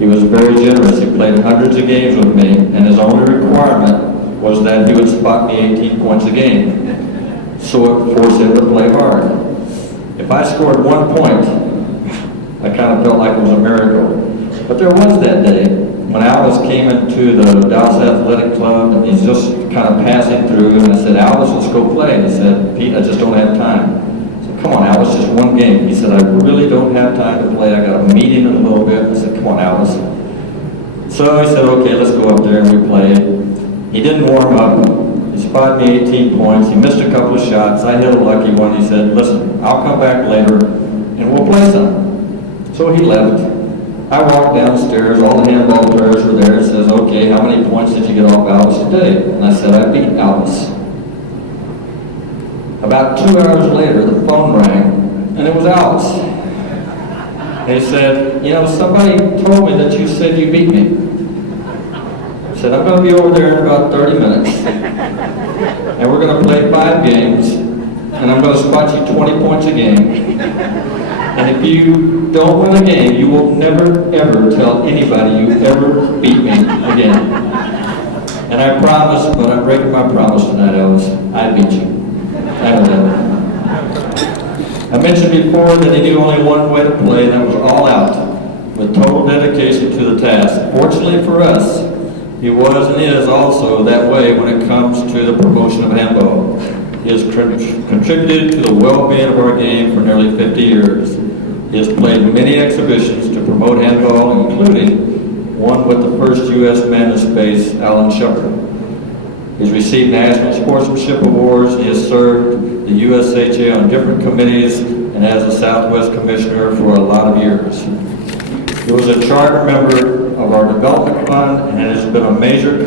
He was very generous. He played hundreds of games with me, and his only requirement was that he would spot me 18 points a game. So it forced him to play hard. If I scored 1 point, I kind of felt like it was a miracle. But there was that day when Alice came into the Dallas Athletic Club, and he's just kind of passing through, and I said, Alice, let's go play. And he said, Pete, I just don't have time. I said, come on, Alice, just one game. He said, I really don't have time to play. I got a meeting in a little bit. I said, come on, Alice. So he said, okay, let's go up there, and we played. He didn't warm up. He spotted me 18 points. He missed a couple of shots. I hit a lucky one. He said, listen, I'll come back later, and we'll play some. So he left. I walked downstairs, all the handball players were there. It says, okay, how many points did you get off Alice today? And I said, I beat Alice. About 2 hours later, the phone rang, and it was Alice. He said, you know, somebody told me that you said you beat me. I said, I'm going to be over there in about 30 minutes, and we're going to play 5 games, and I'm going to spot you 20 points a game. And if you don't win a game, you will never, ever tell anybody you ever beat me again. And I promise, but I'm breaking my promise tonight, Alice, I beat you. I know that. I mentioned before that he knew only one way to play, and that was all out, with total dedication to the task. Fortunately for us, he was and is also that way when it comes to the promotion of handball. He has contributed to the well-being of our game for nearly 50 years. He has played many exhibitions to promote handball, including one with the first U.S. man in space, Alan Shepard. He's received national sportsmanship awards. He has served the USHA on different committees and as a Southwest Commissioner for a lot of years. He was a charter member of our development fund and has been a major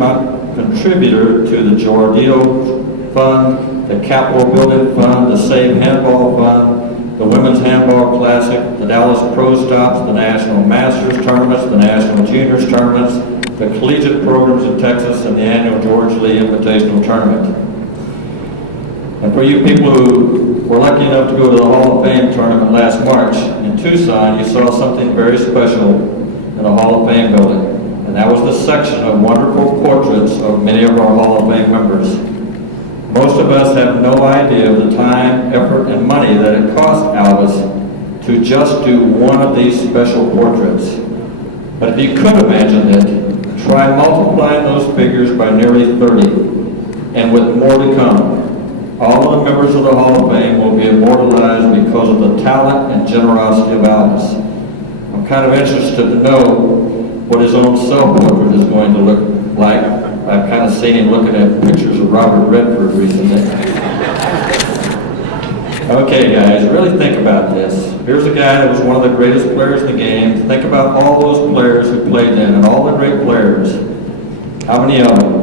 contributor to the Giordino Fund, the Capitol Building Fund, the Save Handball Fund, the Women's Handball Classic, the Dallas Pro Stops, the National Masters Tournaments, the National Juniors Tournaments, the collegiate programs in Texas, and the annual George Lee Invitational Tournament. And for you people who were lucky enough to go to the Hall of Fame tournament last March in Tucson, you saw something very special in the Hall of Fame building. And that was the section of wonderful portraits of many of our Hall of Fame members. Most of us have no idea of the time, effort, and money that it cost Alice to just do one of these special portraits. But if you could imagine it, try multiplying those figures by nearly 30, and with more to come. All of the members of the Hall of Fame will be immortalized because of the talent and generosity of Alice. I'm kind of interested to know what his own self-portrait is going to look like. I've kind of seen him looking at pictures of Robert Redford recently. Okay, guys, really think about this. Here's a guy that was one of the greatest players in the game. Think about all those players who played then and all the great players. How many of them?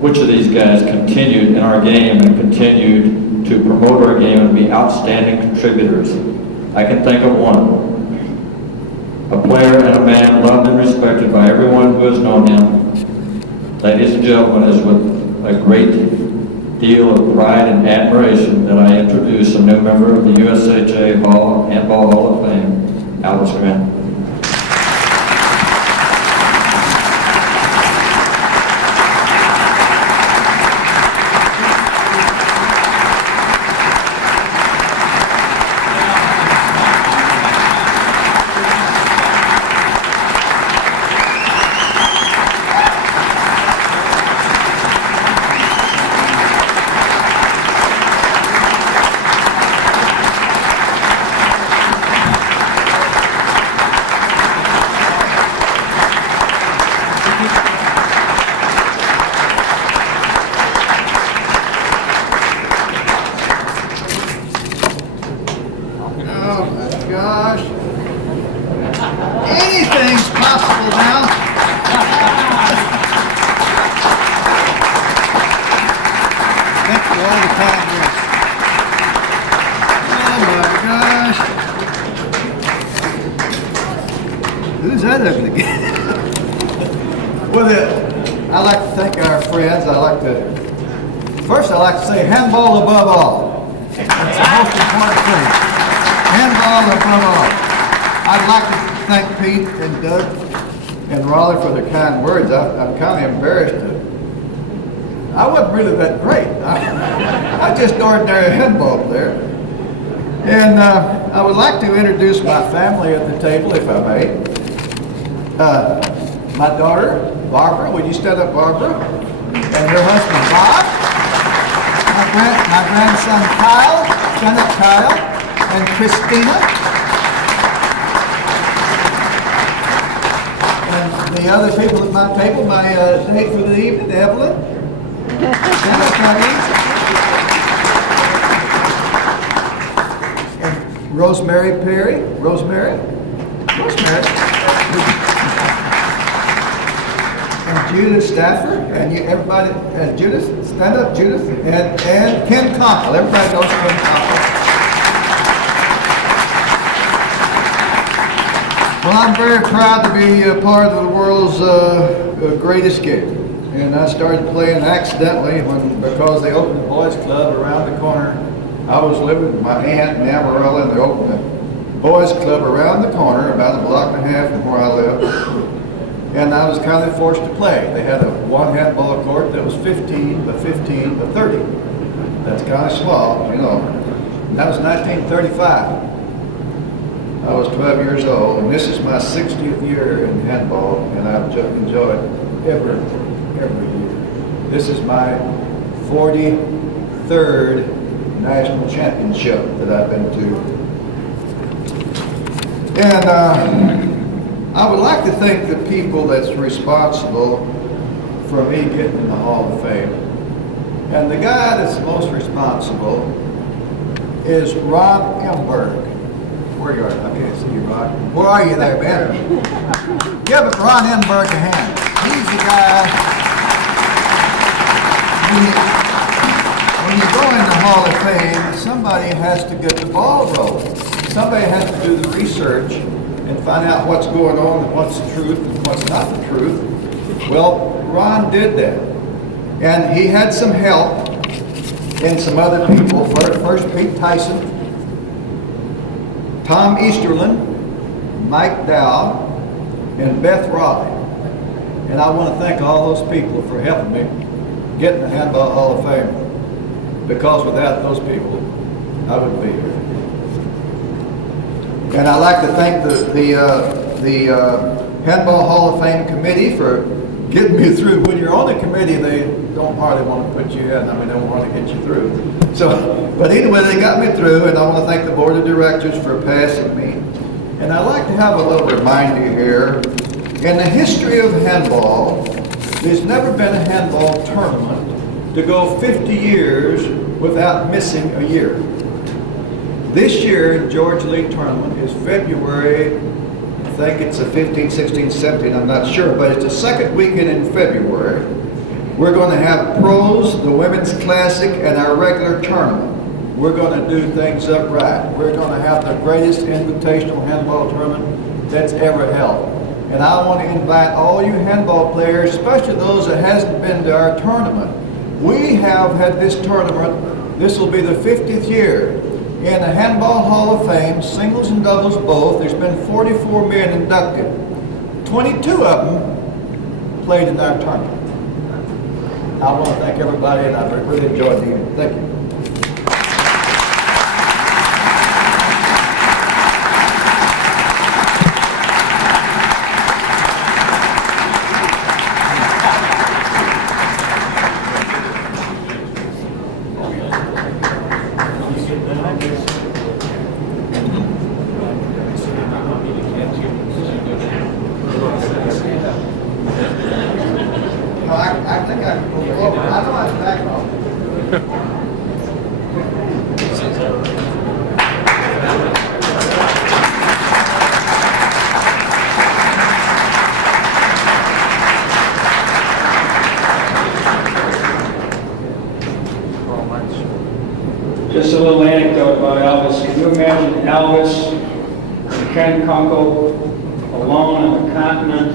Which of these guys continued in our game and continued to promote our game and be outstanding contributors? I can think of one. A player and a man loved and respected by everyone who has known him. Ladies and gentlemen, it is with a great deal of pride and admiration that I introduce a new member of the USHA Handball Hall of Fame, Alice Grant. Who's that ugly guy? Well, I like to thank our friends. First I like to say handball above all. That's the most important thing. Handball above all. I'd like to thank Pete and Doug and Raleigh for their kind words. I'm kind of embarrassed. I wasn't really that great. I just ordinary handball player. And I would like to introduce my family at the table, if I may. My daughter, Barbara. Would you stand up, Barbara? And her husband, Bob. My grandson, Kyle. Stand up, Kyle. And Christina. And the other people at my table, my date for the evening, Evelyn. Stand up, Evelyn. And Rosemary Perry. Rosemary. And Judith Stafford. And you, everybody, Judith, stand up, Judith. And Ken Conkle. Everybody knows Ken Conkle. Well, I'm very proud to be a part of the world's greatest game. And I started playing accidentally because they opened the boys club around the corner. I was living with my aunt in Amarillo, and they opened the boys club around the corner, about a block and a half from where I lived. And I was kind of forced to play. They had a one handball court that was 15 by 15 by 30. That's kind of small, you know. And that was 1935. I was 12 years old, and this is my 60th year in handball, and I've just enjoyed every year. This is my 43rd national championship that I've been to. And I would like to thank the people that's responsible for me getting in the Hall of Fame. And the guy that's most responsible is Ron Emberg. Where you are? I can't see you, Ron. Where are you there, man? Give it Ron Emberg a hand. He's the guy. When you go in the Hall of Fame, somebody has to get the ball rolling. Somebody has to do the research and find out what's going on and what's the truth and what's not the truth. Well, Ron did that. And he had some help in some other people. First Pete Tyson, Tom Easterlin, Mike Dow, and Beth Raleigh. And I want to thank all those people for helping me get in the Handball Hall of Fame. Because without those people, I wouldn't be here. And I'd like to thank the Handball Hall of Fame committee for getting me through. When you're on the committee, they don't hardly want to put you in. I mean, they don't want to get you through. So, but anyway, they got me through, and I want to thank the board of directors for passing me. And I'd like to have a little reminder here. In the history of handball, there's never been a handball tournament to go 50 years without missing a year. This year, Georgia League tournament is February, I think it's the 15, 16, 17, I'm not sure, but it's the second weekend in February. We're going to have pros, the women's classic, and our regular tournament. We're going to do things up right. We're going to have the greatest invitational handball tournament that's ever held. And I want to invite all you handball players, especially those that hasn't been to our tournament. We have had this tournament, this will be the 50th year. In the Handball Hall of Fame, singles and doubles both, there's been 44 men inducted. 22 of them played in our tournament. I want to thank everybody, and I really enjoyed the evening. Thank you. I think I can go over. I know I'm back off. Just a little anecdote about Elvis. Can you imagine Elvis and Ken Kunkel alone on the continent,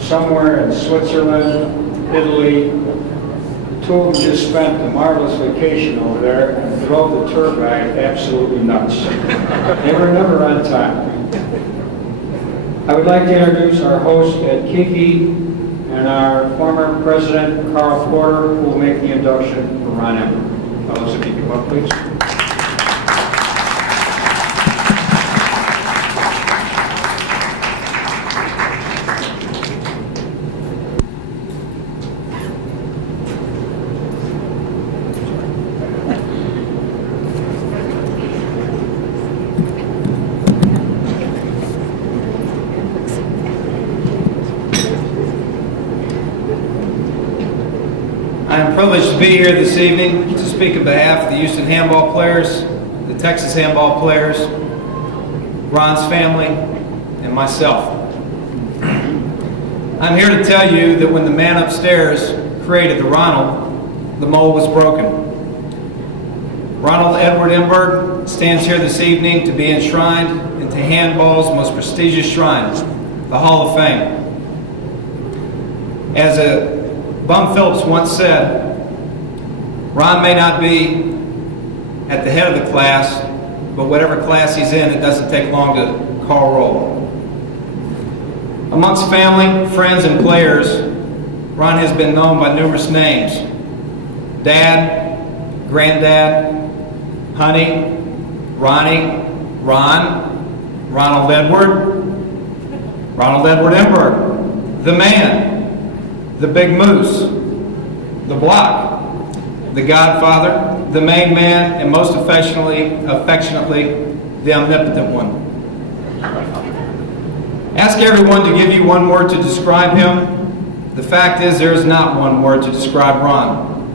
somewhere in Switzerland, Italy? The two of them just spent a marvelous vacation over there and drove the tour guide absolutely nuts. They were never on time. I would like to introduce our host, Ed Kiki, and our former president, Carl Porter, who will make the induction for Ron Ember. Fellows, if you come up, please. I am privileged to be here this evening to speak on behalf of the Houston handball players, the Texas handball players, Ron's family, and myself. I'm here to tell you that when the man upstairs created the Ronald, the mold was broken. Ronald Edward Emberg stands here this evening to be enshrined into handball's most prestigious shrine, the Hall of Fame. As Bum Phillips once said, Ron may not be at the head of the class, but whatever class he's in, it doesn't take long to call roll. Amongst family, friends, and players, Ron has been known by numerous names: Dad, Granddad, Honey, Ronnie, Ron, Ronald Edward Emberg, the man, the Big Moose, the Block, the Godfather, the main man, and most affectionately, the omnipotent one. Ask everyone to give you one word to describe him. The fact is, there is not one word to describe Ron.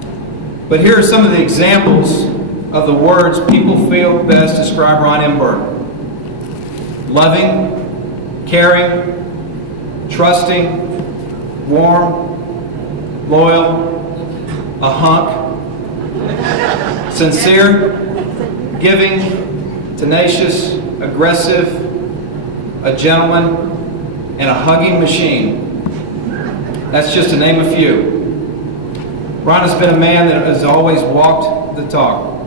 But here are some of the examples of the words people feel best describe Ron Emberg: loving, caring, trusting, warm, loyal, a hunk, sincere, giving, tenacious, aggressive, a gentleman, and a hugging machine. That's just to name a few. Ron has been a man that has always walked the talk.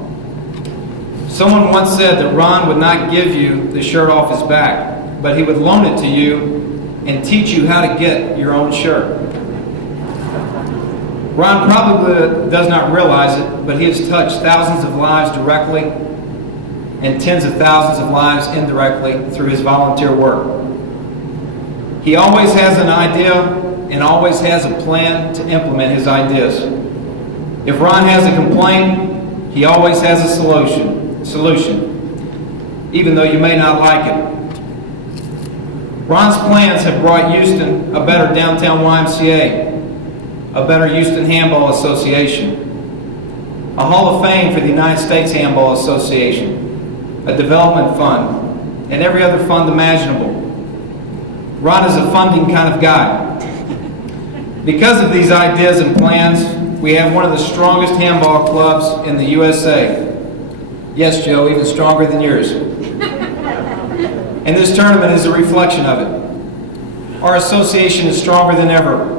Someone once said that Ron would not give you the shirt off his back, but he would loan it to you and teach you how to get your own shirt. Ron probably does not realize it, but he has touched thousands of lives directly and tens of thousands of lives indirectly through his volunteer work. He always has an idea and always has a plan to implement his ideas. If Ron has a complaint, he always has a solution, even though you may not like it. Ron's plans have brought Houston a better downtown YMCA, a better Houston Handball Association, a Hall of Fame for the United States Handball Association, a development fund, and every other fund imaginable. Ron is a funding kind of guy. Because of these ideas and plans, we have one of the strongest handball clubs in the USA. Yes, Joe, even stronger than yours. And this tournament is a reflection of it. Our association is stronger than ever.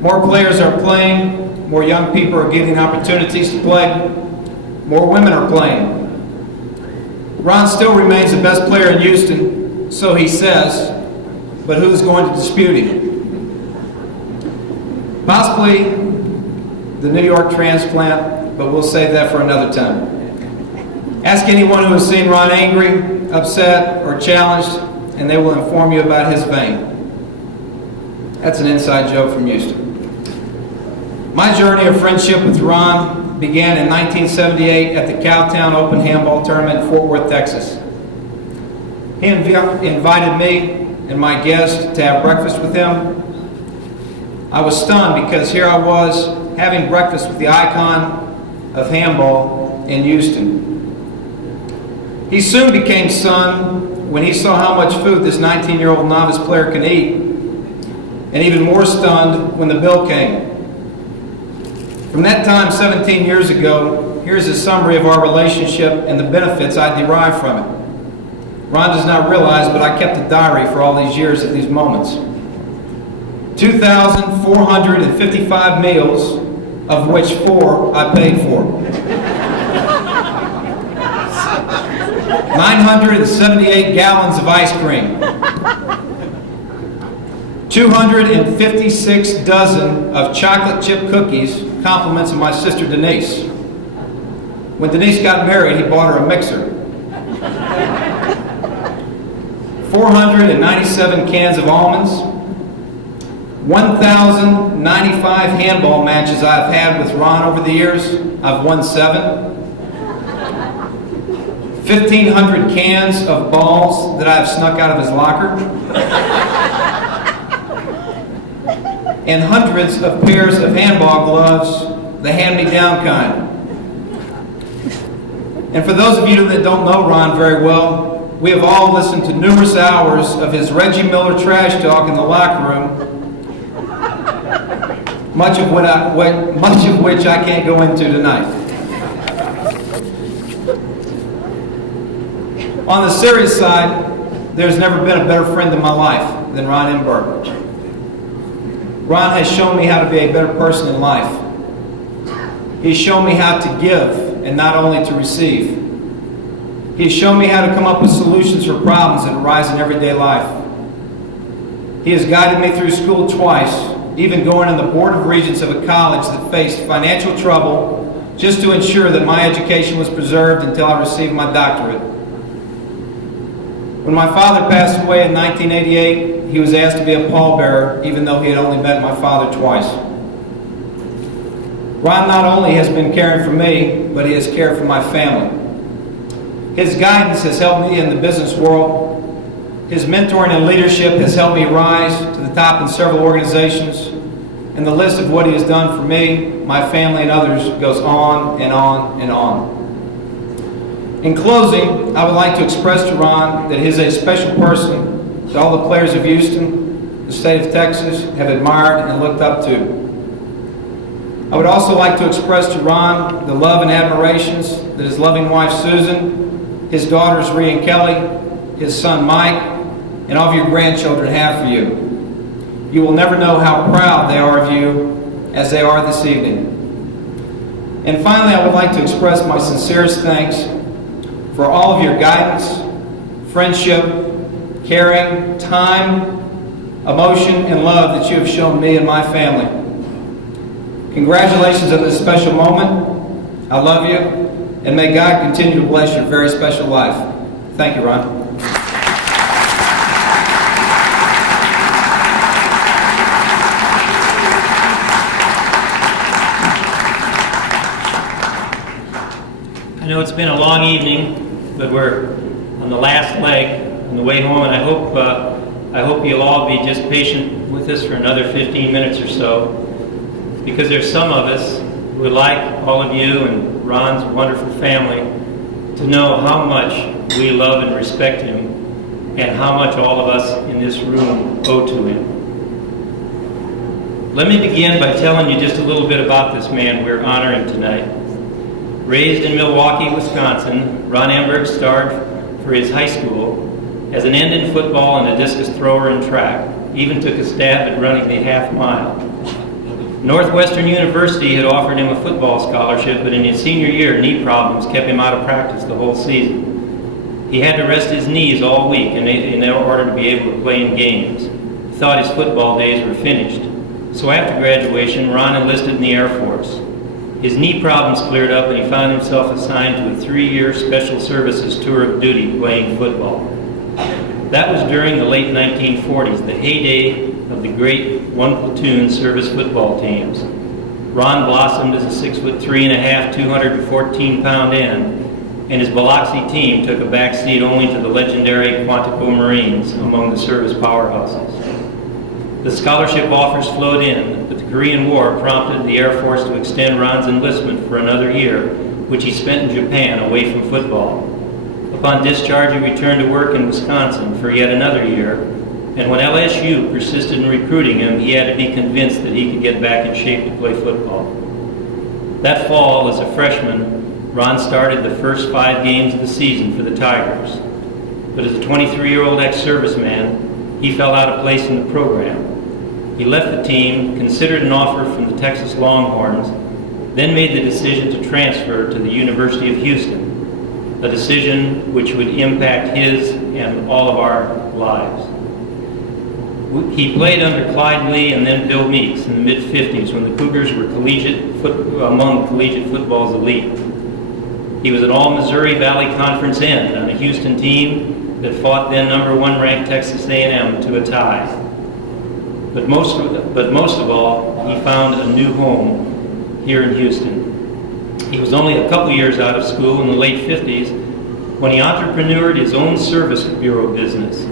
More players are playing, more young people are getting opportunities to play, more women are playing. Ron still remains the best player in Houston, so he says, but who's going to dispute him? Possibly the New York transplant, but we'll save that for another time. Ask anyone who has seen Ron angry, upset, or challenged, and they will inform you about his vein. That's an inside joke from Houston. My journey of friendship with Ron began in 1978 at the Cowtown Open Handball Tournament in Fort Worth, Texas. He invited me and my guest to have breakfast with him. I was stunned because here I was having breakfast with the icon of handball in Houston. He soon became stunned when he saw how much food this 19-year-old novice player can eat, and even more stunned when the bill came. From that time 17 years ago, here's a summary of our relationship and the benefits I derived from it. Ron does not realize, but I kept a diary for all these years at these moments. 2,455 meals, of which 4 I paid for. 978 gallons of ice cream. 256 dozen of chocolate chip cookies, compliments of my sister Denise. When Denise got married, he bought her a mixer. 497 cans of almonds. 1,095 handball matches I've had with Ron over the years. I've won 7. 1,500 cans of balls that I've snuck out of his locker. And hundreds of pairs of handball gloves, the hand-me-down kind. And for those of you that don't know Ron very well, we have all listened to numerous hours of his Reggie Miller trash talk in the locker room, much of which I can't go into tonight. On the serious side, there's never been a better friend in my life than Ron Emberg. Ron has shown me how to be a better person in life. He's shown me how to give and not only to receive. He's shown me how to come up with solutions for problems that arise in everyday life. He has guided me through school twice, even going on the board of regents of a college that faced financial trouble just to ensure that my education was preserved until I received my doctorate. When my father passed away in 1988, he was asked to be a pallbearer, even though he had only met my father twice. Ron not only has been caring for me, but he has cared for my family. His guidance has helped me in the business world. His mentoring and leadership has helped me rise to the top in several organizations. And the list of what he has done for me, my family, and others goes on and on and on. In closing, I would like to express to Ron that he is a special person that all the players of Houston, the state of Texas, have admired and looked up to. I would also like to express to Ron the love and admirations that his loving wife Susan, his daughters Rhea and Kelly, his son Mike, and all of your grandchildren have for you. You will never know how proud they are of you as they are this evening. And finally, I would like to express my sincerest thanks for all of your guidance, friendship, caring, time, emotion, and love that you have shown me and my family. Congratulations on this special moment. I love you, and may God continue to bless your very special life. Thank you, Ron. I know it's been a long evening, but we're on the last leg on the way home, and I hope you'll all be just patient with us for another 15 minutes or so, because there's some of us who would like all of you and Ron's wonderful family to know how much we love and respect him, and how much all of us in this room owe to him. Let me begin by telling you just a little bit about this man we're honoring tonight. Raised in Milwaukee, Wisconsin, Ron Emberg starred for his high school as an end in football and a discus thrower in track. Even took a stab at running the half mile. Northwestern University had offered him a football scholarship, but in his senior year, knee problems kept him out of practice the whole season. He had to rest his knees all week in order to be able to play in games. He thought his football days were finished. So after graduation, Ron enlisted in the Air Force. His knee problems cleared up, and he found himself assigned to a 3-year Special Services tour of duty playing football. That was during the late 1940s, the heyday of the great one-platoon service football teams. Ron blossomed as a 6'3½", 214-pound end, and his Biloxi team took a back seat only to the legendary Quantico Marines among the service powerhouses. The scholarship offers flowed in, but the Korean War prompted the Air Force to extend Ron's enlistment for another year, which he spent in Japan away from football. Upon discharge, he returned to work in Wisconsin for yet another year, and when LSU persisted in recruiting him, he had to be convinced that he could get back in shape to play football. That fall, as a freshman, Ron started the first 5 games of the season for the Tigers. But as a 23-year-old ex-serviceman, he fell out of place in the program. He left the team, considered an offer from the Texas Longhorns, then made the decision to transfer to the University of Houston, a decision which would impact his and all of our lives. He played under Clyde Lee and then Bill Meeks in the mid-50s when the Cougars were among collegiate football's elite. He was an all-Missouri Valley Conference end on a Houston team that fought then number 1 ranked Texas A&M to a tie. But most of all, he found a new home here in Houston. He was only a couple years out of school in the late 50s when he entrepreneured his own service bureau business.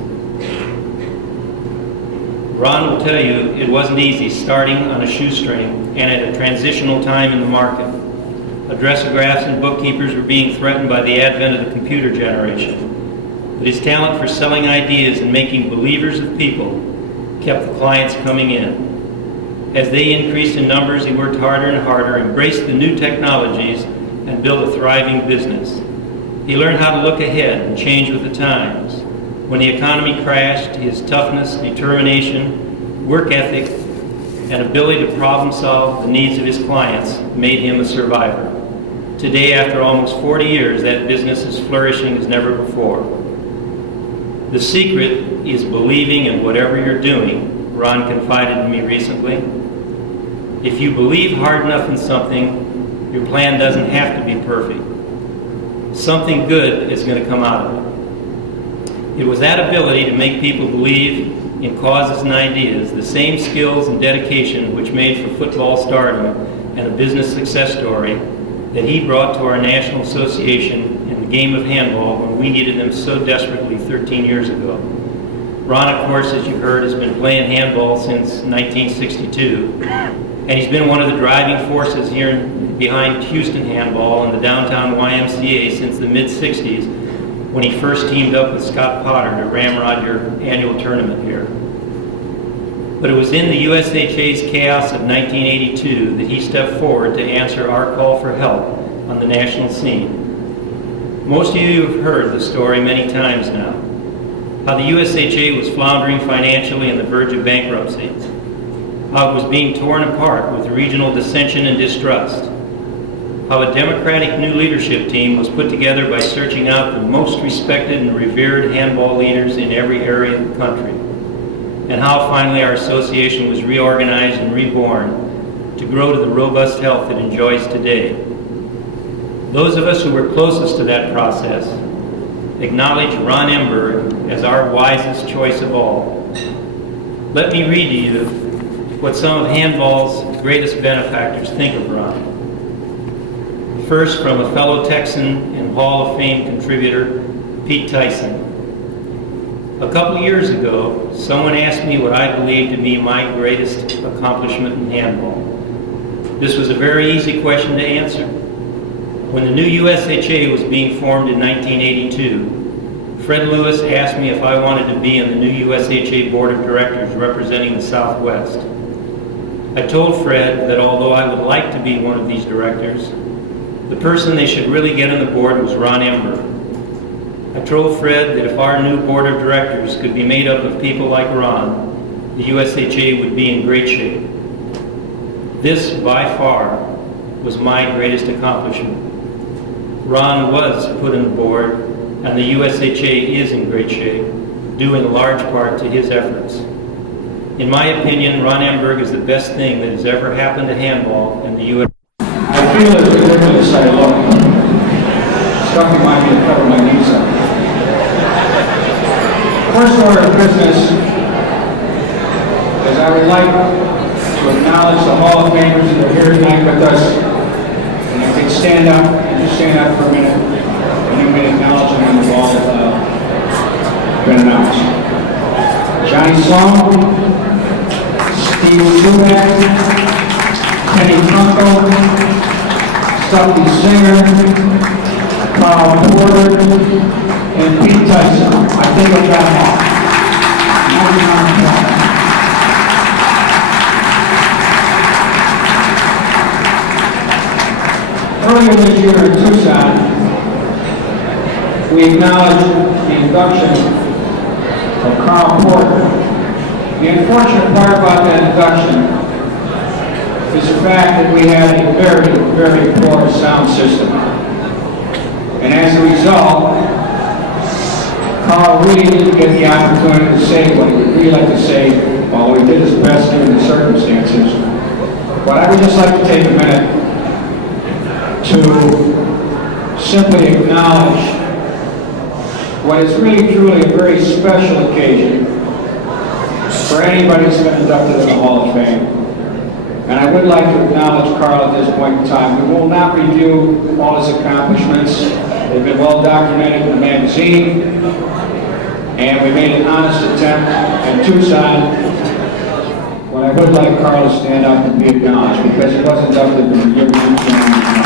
Ron will tell you it wasn't easy starting on a shoestring and at a transitional time in the market. Addressographs and bookkeepers were being threatened by the advent of the computer generation. But his talent for selling ideas and making believers of people kept the clients coming in. As they increased in numbers, he worked harder and harder, embraced the new technologies, and built a thriving business. He learned how to look ahead and change with the times. When the economy crashed, his toughness, determination, work ethic, and ability to problem solve the needs of his clients made him a survivor. Today, after almost 40 years, that business is flourishing as never before. The secret is believing in whatever you're doing, Ron confided in me recently. If you believe hard enough in something, your plan doesn't have to be perfect. Something good is going to come out of it. It was that ability to make people believe in causes and ideas, the same skills and dedication which made for football stardom and a business success story that he brought to our National Association in the game of handball when we needed them so desperately 13 years ago. Ron, of course, as you heard, has been playing handball since 1962, and he's been one of the driving forces here behind Houston handball and the downtown YMCA since the mid-60s when he first teamed up with Scott Potter to ramrod your annual tournament here. But it was in the USHA's chaos of 1982 that he stepped forward to answer our call for help on the national scene. Most of you have heard the story many times now, how the USHA was floundering financially on the verge of bankruptcy, how it was being torn apart with regional dissension and distrust, how a democratic new leadership team was put together by searching out the most respected and revered handball leaders in every area of the country, and how finally our association was reorganized and reborn to grow to the robust health it enjoys today. Those of us who were closest to that process acknowledge Ron Emberg as our wisest choice of all. Let me read to you what some of handball's greatest benefactors think of Ron. First, from a fellow Texan and Hall of Fame contributor, Pete Tyson. A couple years ago, someone asked me what I believed to be my greatest accomplishment in handball. This was a very easy question to answer. When the new USHA was being formed in 1982, Fred Lewis asked me if I wanted to be on the new USHA Board of Directors representing the Southwest. I told Fred that although I would like to be one of these directors, the person they should really get on the board was Ron Emberg. I told Fred that if our new board of directors could be made up of people like Ron, the USHA would be in great shape. This, by far, was my greatest accomplishment. Ron was put on the board, and the USHA is in great shape, due in large part to his efforts. In my opinion, Ron Emberg is the best thing that has ever happened to handball in the U.S. I feel it's ridiculous I look. Stuff reminds me to cover my knees up. First order of business is I would like to acknowledge the Hall of Famers that are here tonight with us. And if they'd stand up, and just stand up for a minute, and you can acknowledge them when the ball has been announced. Johnny Sloan, Steve Schubach, Kenny Kunkel, Stuffy Singer, Carl Porter, and Pete Tyson. I think I've got them all. Earlier this year in Tucson, we acknowledged the induction of Carl Porter. The unfortunate part about that induction is the fact that we had a very, very poor sound system. And as a result, Carl really didn't get the opportunity to say what he would really like to say, although he did his best given the circumstances. But I would just like to take a minute to simply acknowledge what is really truly a very special occasion for anybody that's been inducted in the Hall of Fame. And I would like to acknowledge Carl at this point in time. We will not review all his accomplishments. They've been well documented in the magazine, and we made an honest attempt in Tucson. But I would like Carl to stand up and be acknowledged because he was inducted in the year 1999.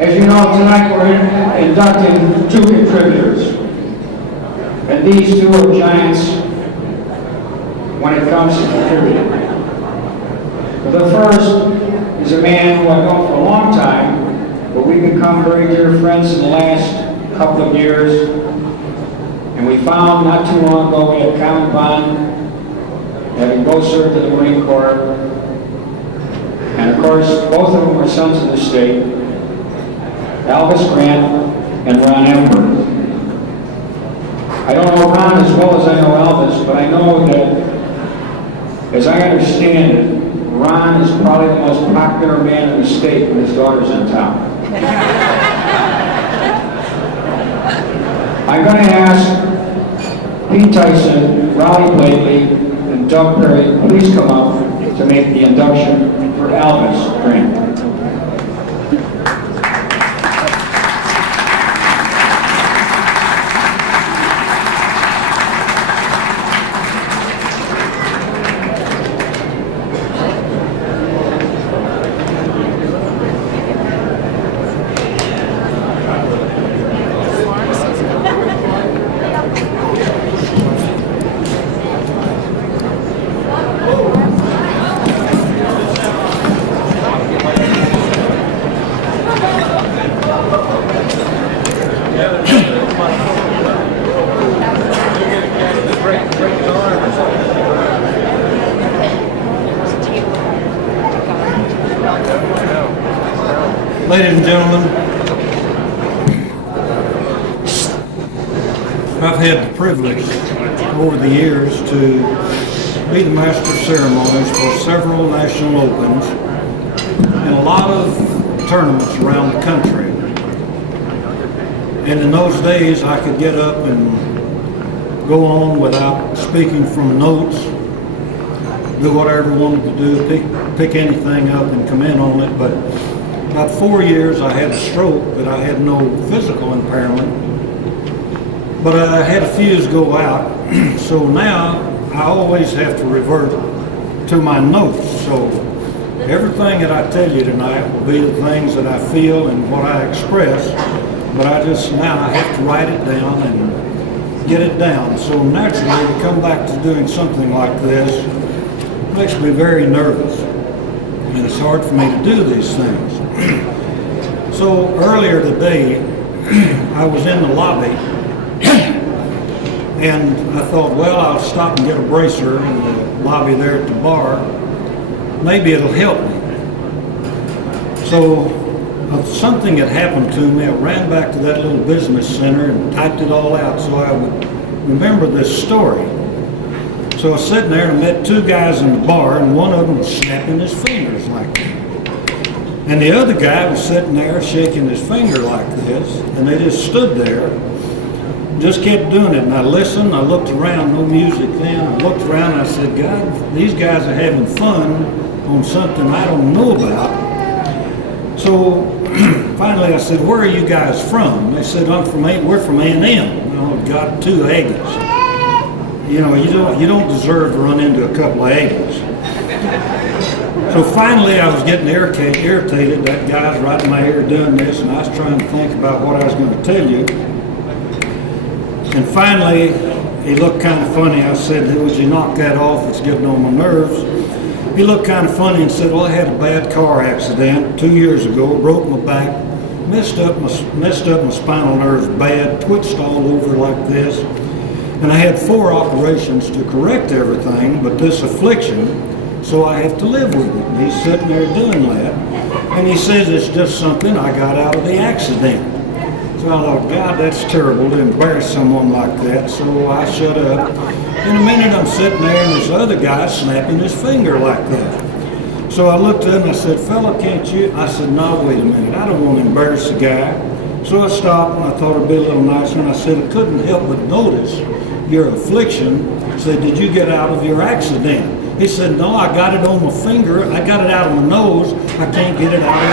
As you know, tonight we're inducting two contributors. And these two are giants when it comes to contributing. The first is a man who I've known for a long time, but we've become very dear friends in the last couple of years. And we found not too long ago we had a common bond, having both served in the Marine Corps. And of course, both of them were sons of the state, Elvis Grant and Ron Ember. I don't know Ron as well as I know Elvis, but I know that, as I understand it, Ron is probably the most popular man in the state when his daughter's in town. I'm going to ask Pete Tyson, Raleigh Blakely, and Doug Perry, please come up to make the induction for Elvis Grant. Ladies and gentlemen, I've had the privilege over the years to be the master of ceremonies for several national opens and a lot of tournaments around the country. And in those days, I could get up and go on without speaking from notes, do whatever I wanted to do, pick anything up and comment on it. But about 4 years I had a stroke, but I had no physical impairment. But I had a fuse go out, so now I always have to revert to my notes. So everything that I tell you tonight will be the things that I feel and what I express, but I have to write it down and get it down. So naturally, to come back to doing something like this makes me very nervous. And it's hard for me to do these things. So earlier today, I was in the lobby, and I thought, well, I'll stop and get a bracer in the lobby there at the bar. Maybe it'll help me. So something had happened to me. I ran back to that little business center and typed it all out so I would remember this story. So I was sitting there and met two guys in the bar, and one of them was snapping his fingers like that. And the other guy was sitting there shaking his finger like this, and they just stood there, just kept doing it. And I listened, I looked around, no music then. I looked around and I said, God, these guys are having fun on something I don't know about. So finally I said, where are you guys from? They said, we're from A&M. Oh, got two Aggies. You know, you don't deserve to run into a couple of Aggies. So finally I was getting irritated. That guy's right in my ear doing this, and I was trying to think about what I was going to tell you. And finally, he looked kind of funny. I said, would you knock that off? It's getting on my nerves. He looked kind of funny and said, well, I had a bad car accident 2 years ago, broke my back, messed up my spinal nerves bad, twitched all over like this. And I had 4 operations to correct everything, but this affliction, so I have to live with it. And he's sitting there doing that. And he says it's just something I got out of the accident. So I thought, God, that's terrible to embarrass someone like that. So I shut up. In a minute, I'm sitting there, and this other guy snapping his finger like that. So I looked at him and I said, fella, can't you? I said, no, wait a minute. I don't want to embarrass the guy. So I stopped, and I thought it'd be a little nicer. And I said, I couldn't help but notice your affliction. I said, did you get out of your accident? He said, no, I got it on my finger. I got it out of my nose. I can't get it out of my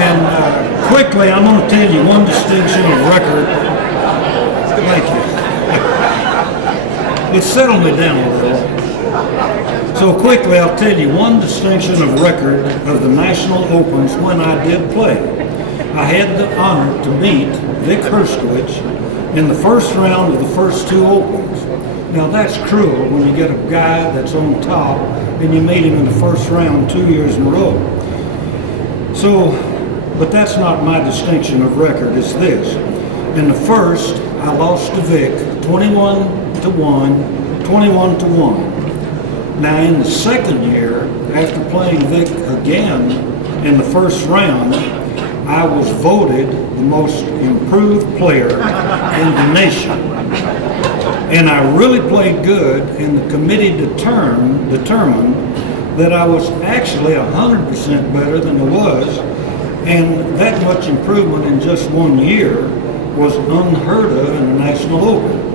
And quickly, I'm going to tell you one distinction of record. Thank you. It settled me down a little. So quickly, I'll tell you one distinction of record of the National Opens when I did play. I had the honor to meet Vic Herskowitz in the first round of the first 2 Opens. Now that's cruel when you get a guy that's on top and you meet him in the first round 2 years in a row. So, but that's not my distinction of record, it's this. In the first, I lost to Vic 21-1, 21-1. Now in the second year, after playing Vic again in the first round, I was voted the most improved player in the nation. And I really played good, and the committee determined that I was actually 100% better than I was, and that much improvement in just 1 year was unheard of in the National Open.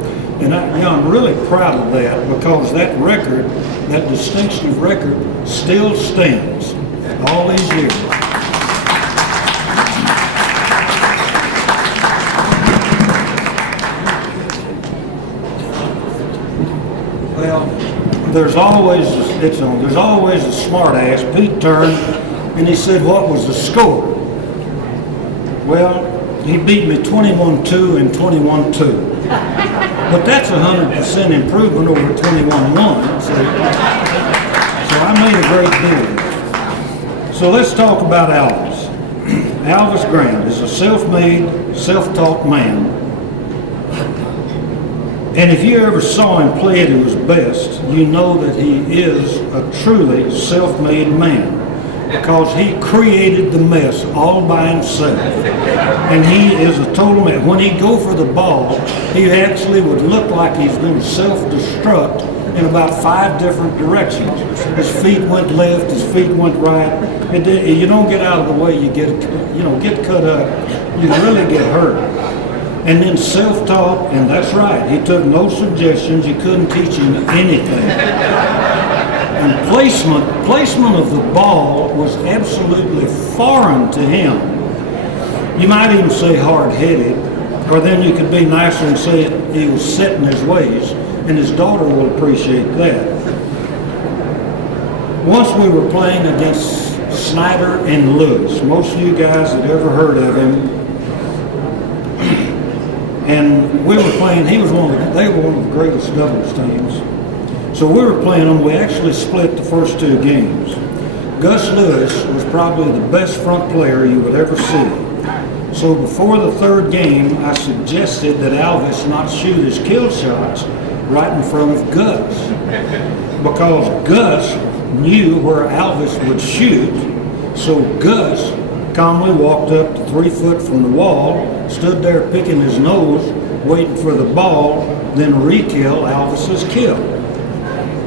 And I'm really proud of that, because that record, that distinction of record, still stands all these years. Well, there's always a smart ass. Pete turned and he said, what was the score? Well, he beat me 21-2 and 21-2. But that's 100% improvement over 21-1. So I made a great deal. So let's talk about Alvis. Alvis Grant is a self-made, self-taught man. And if you ever saw him play at his best, you know that he is a truly self-made man, because he created the mess all by himself. And he is a total man. When he'd go for the ball, he actually would look like he's going to self-destruct in about 5 different directions. His feet went left, his feet went right. You don't get out of the way, you get cut up, you really get hurt. And then self-taught, and that's right, he took no suggestions, you couldn't teach him anything. And placement of the ball was absolutely foreign to him. You might even say hard-headed, or then you could be nicer and say he was set in his ways, and his daughter will appreciate that. Once we were playing against Snyder and Lewis. Most of you guys had ever heard of him. And we were playing, they were one of the greatest doubles teams. So we were playing them, we actually split the first 2 games. Gus Lewis was probably the best front player you would ever see. So before the 3rd game, I suggested that Alvis not shoot his kill shots right in front of Gus. Because Gus knew where Alvis would shoot, so Gus calmly walked up to 3 foot from the wall, stood there picking his nose, waiting for the ball, then re-kill Alvis's kill.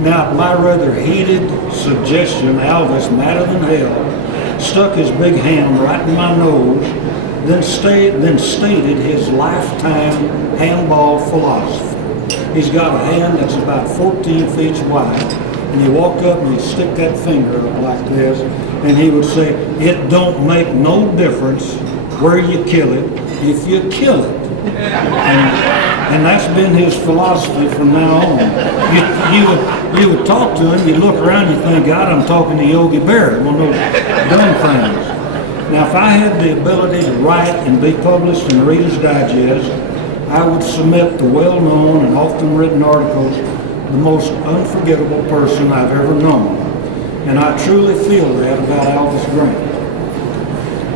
Now, at my rather heated suggestion, Alvis, madder than hell, stuck his big hand right in my nose, then stated his lifetime handball philosophy. He's got a hand that's about 14 feet wide, and he walked up and he'd stick that finger up like this, and he would say, it don't make no difference where you kill it, if you kill it. And that's been his philosophy from now on. You would talk to him, you'd look around, you think, God, I'm talking to Yogi Berra, one of those dumb things. Now, if I had the ability to write and be published in Reader's Digest, I would submit the well-known and often written articles, the most unforgettable person I've ever known. And I truly feel that about Alvis Grant.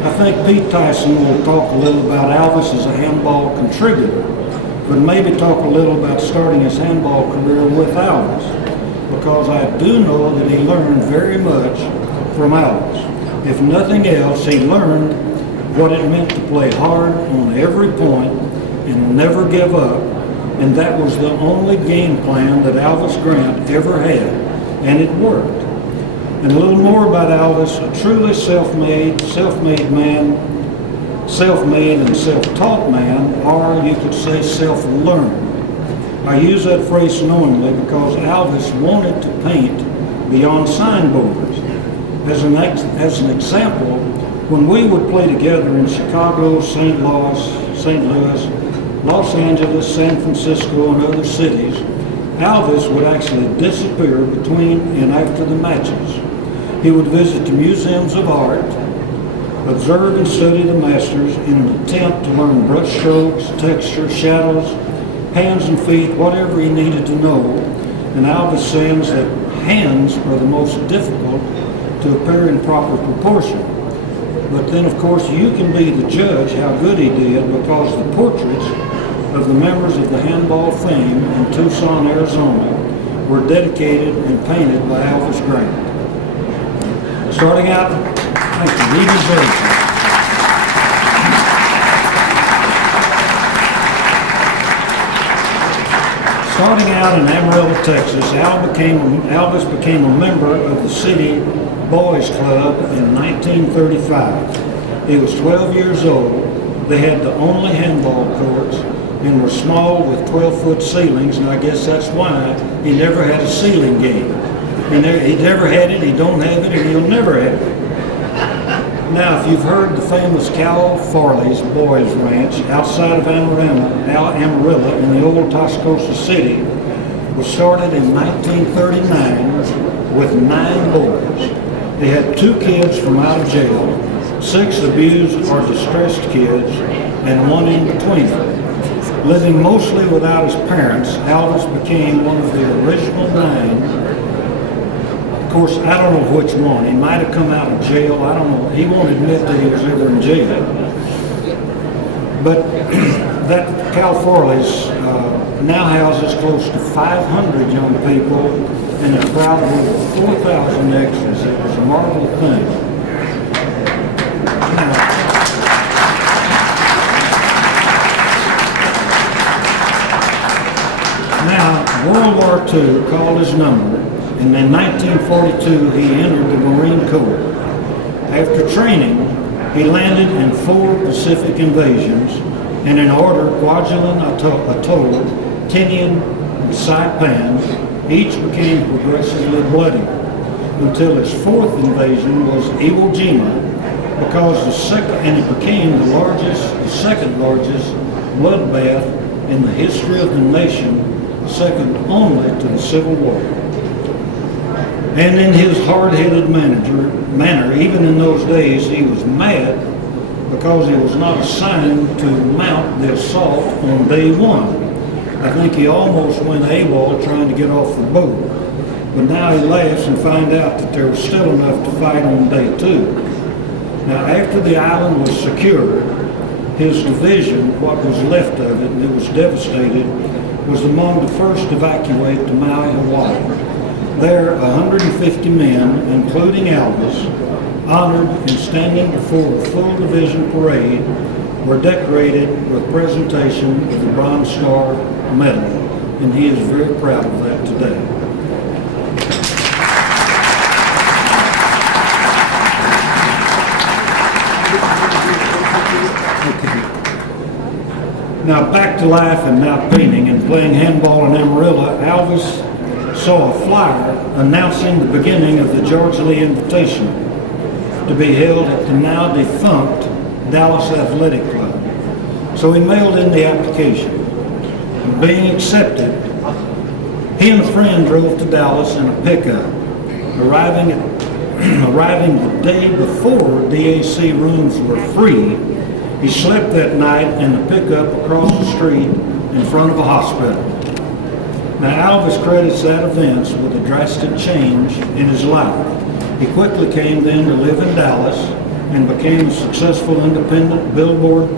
I think Pete Tyson will talk a little about Alvis as a handball contributor, but maybe talk a little about starting his handball career with Alvis, because I do know that he learned very much from Alvis. If nothing else, he learned what it meant to play hard on every point and never give up, and that was the only game plan that Alvis Grant ever had, and it worked. And a little more about Alvis, a truly self-made and self-taught man, or you could say self-learned. I use that phrase knowingly because Alvis wanted to paint beyond signboards. As an example, when we would play together in Chicago, St. Louis, Los Angeles, San Francisco, and other cities, Alvis would actually disappear between and after the matches. He would visit the museums of art, observe and study the masters in an attempt to learn brush strokes, texture, shadows, hands and feet, whatever he needed to know. And Alvis says that hands are the most difficult to appear in proper proportion. But then, of course, you can be the judge how good he did, because the portraits of the members of the handball fame in Tucson, Arizona were dedicated and painted by Alvis Grant. Starting out, thank you, he deserves it. Starting out in Amarillo, Texas, Alvis became a member of the City Boys Club in 1935. He was 12 years old. They had the only handball courts and were small with 12-foot ceilings, and I guess that's why he never had a ceiling game. He never had it, he don't have it, and he'll never have it. Now, if you've heard the famous Cal Farley's Boys Ranch outside of Amarillo in the old Tascosa City, was started in 1939 with 9 boys. They had 2 kids from out of jail, 6 abused or distressed kids, and 1 in between. Living mostly without his parents, Alvis became one of the original 9. Of course, I don't know which one. He might have come out of jail. I don't know. He won't admit that he was ever in jail. But that Cal Farley's now houses close to 500 young people and a crowd of over 4,000 extras. It was a marvelous thing. Now, World War II called his number. And in 1942, he entered the Marine Corps. After training, he landed in 4 Pacific invasions, and in order, Kwajalein Atoll, Tinian, and Saipan, each became progressively bloodier, until his 4th invasion was Iwo Jima, because it became the second largest bloodbath in the history of the nation, second only to the Civil War. And in his hard-headed manner, even in those days, he was mad because he was not assigned to mount the assault on day 1. I think he almost went AWOL trying to get off the boat. But now he laughs and finds out that there was still enough to fight on day 2. Now, after the island was secured, his division, what was left of it, and it was devastated, was among the first to evacuate to Maui, Hawaii. There, 150 men, including Alvis, honored and standing before a full division parade, were decorated with presentation of the Bronze Star Medal, and he is very proud of that today. Now back to life and now painting and playing handball in Amarillo, Alvis saw a flyer announcing the beginning of the George Lee Invitational to be held at the now defunct Dallas Athletic Club. So he mailed in the application. And being accepted, he and a friend drove to Dallas in a pickup, arriving the day before DAC rooms were free. He slept that night in the pickup across the street in front of a hospital. Now, Alvis credits that event with a drastic change in his life. He quickly came then to live in Dallas, and became a successful independent billboard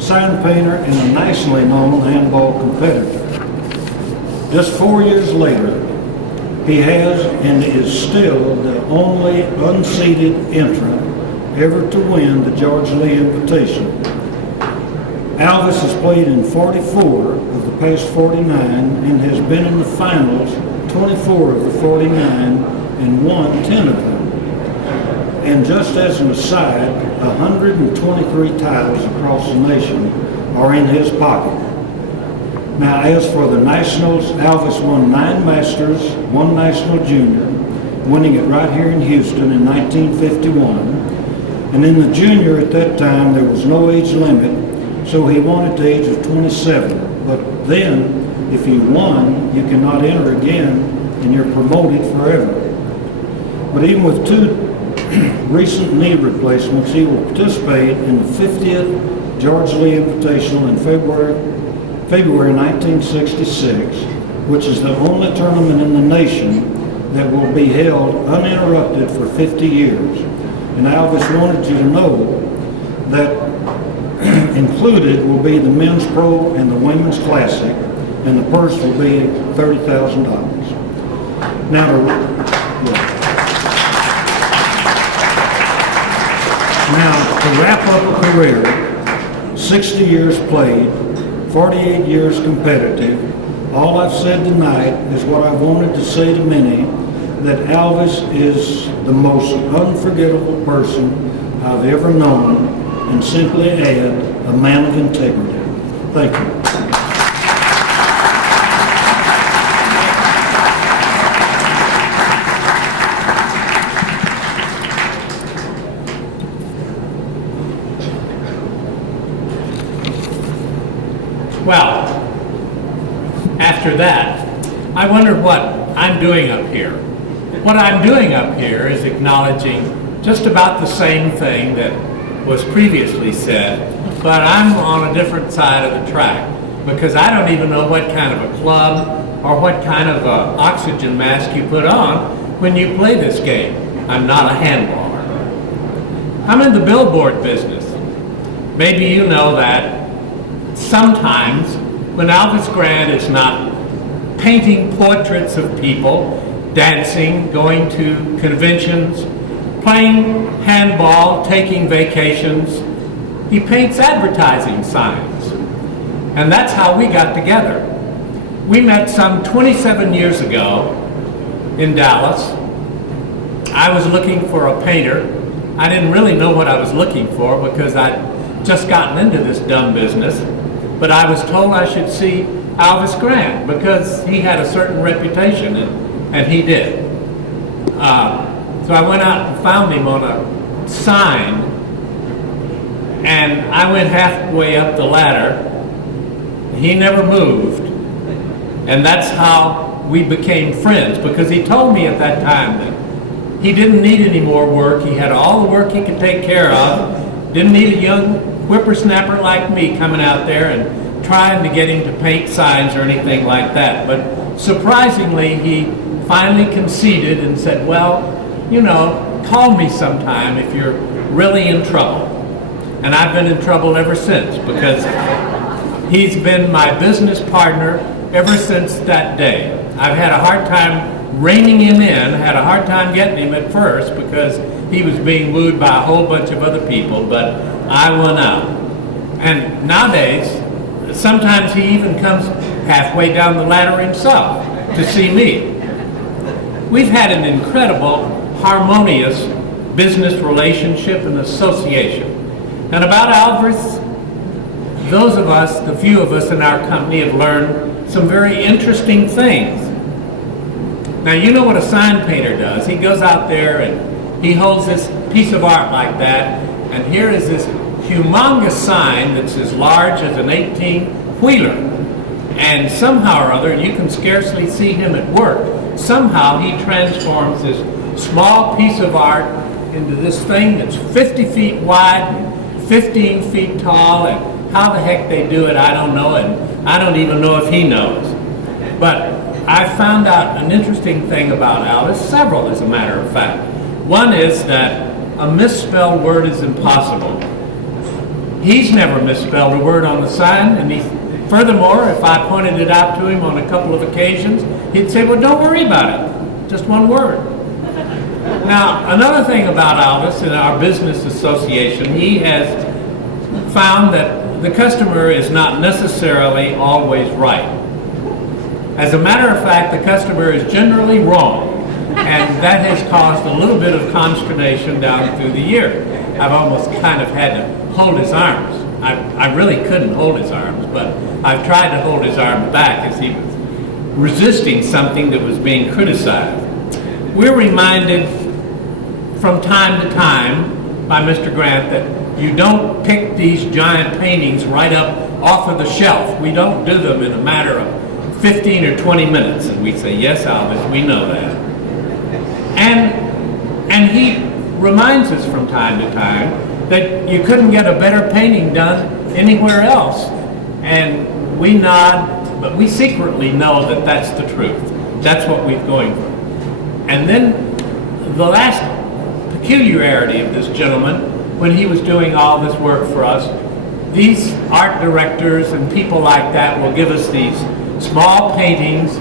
sign painter and a nationally known handball competitor. Just 4 years later, he has and is still the only unseeded entrant ever to win the George Lee Invitational. Alvis has played in 44 of the past 49 and has been in the finals 24 of the 49 and won 10 of them. And just as an aside, 123 titles across the nation are in his pocket. Now, as for the Nationals, Alvis won 9 Masters, 1 National Junior, winning it right here in Houston in 1951. And in the junior at that time, there was no age limit, so he won at the age of 27. But then, if you won, you cannot enter again, and you're promoted forever. But even with 2 recent knee replacements, he will participate in the 50th George Lee Invitational in February 1966, which is the only tournament in the nation that will be held uninterrupted for 50 years. And Alvis wanted you to know that included will be the men's pro and the women's classic, and the purse will be $30,000. Now, to wrap up a career, 60 years played, 48 years competitive, all I've said tonight is what I wanted to say to many, that Alvis is the most unforgettable person I've ever known, and simply add, a man of integrity. Thank you. Well, after that, I wonder what I'm doing up here. What I'm doing up here is acknowledging just about the same thing that was previously said, but I'm on a different side of the track because I don't even know what kind of a club or what kind of a oxygen mask you put on when you play this game. I'm not a handballer. I'm in the billboard business. Maybe you know that sometimes when Alvis Grant is not painting portraits of people, dancing, going to conventions, playing handball, taking vacations, he paints advertising signs. And that's how we got together. We met some 27 years ago in Dallas. I was looking for a painter. I didn't really know what I was looking for because I'd just gotten into this dumb business. But I was told I should see Alvis Grant because he had a certain reputation, and he did. So I went out and found him on a sign, and I went halfway up the ladder. He never moved, and that's how we became friends, because he told me at that time that he didn't need any more work. He had all the work he could take care of. Didn't need a young whippersnapper like me coming out there and trying to get him to paint signs or anything like that. But surprisingly, he finally conceded and said, well, you know, call me sometime if you're really in trouble. And I've been in trouble ever since, because he's been my business partner ever since that day. I've had a hard time reining him in, had a hard time getting him at first because he was being wooed by a whole bunch of other people, but I won out. And nowadays, sometimes he even comes halfway down the ladder himself to see me. We've had an incredible, harmonious business relationship and association. And about Alvis, those of us, the few of us in our company, have learned some very interesting things. Now, you know what a sign painter does. He goes out there and he holds this piece of art like that, and here is this humongous sign that's as large as an 18-wheeler. And somehow or other, you can scarcely see him at work. Somehow he transforms this small piece of art into this thing that's 50 feet wide and 15 feet tall, and how the heck they do it, I don't know, and I don't even know if he knows. But I found out an interesting thing about Alvis, several as a matter of fact. One is that a misspelled word is impossible. He's never misspelled a word on the sign, and furthermore, if I pointed it out to him on a couple of occasions, he'd say, well, don't worry about it, just one word. Now, another thing about Alvis in our business association, he has found that the customer is not necessarily always right. As a matter of fact, the customer is generally wrong, and that has caused a little bit of consternation down through the year. I've almost kind of had to hold his arms. I really couldn't hold his arms, but I've tried to hold his arms back as he was resisting something that was being criticized. We're reminded from time to time by Mr. Grant that you don't pick these giant paintings right up off of the shelf. We don't do them in a matter of 15 or 20 minutes. And we say, yes, Alvis, we know that. And he reminds us from time to time that you couldn't get a better painting done anywhere else. And we nod, but we secretly know that that's the truth. That's what we're going for. And then the last peculiarity of this gentleman, when he was doing all this work for us, these art directors and people like that will give us these small paintings.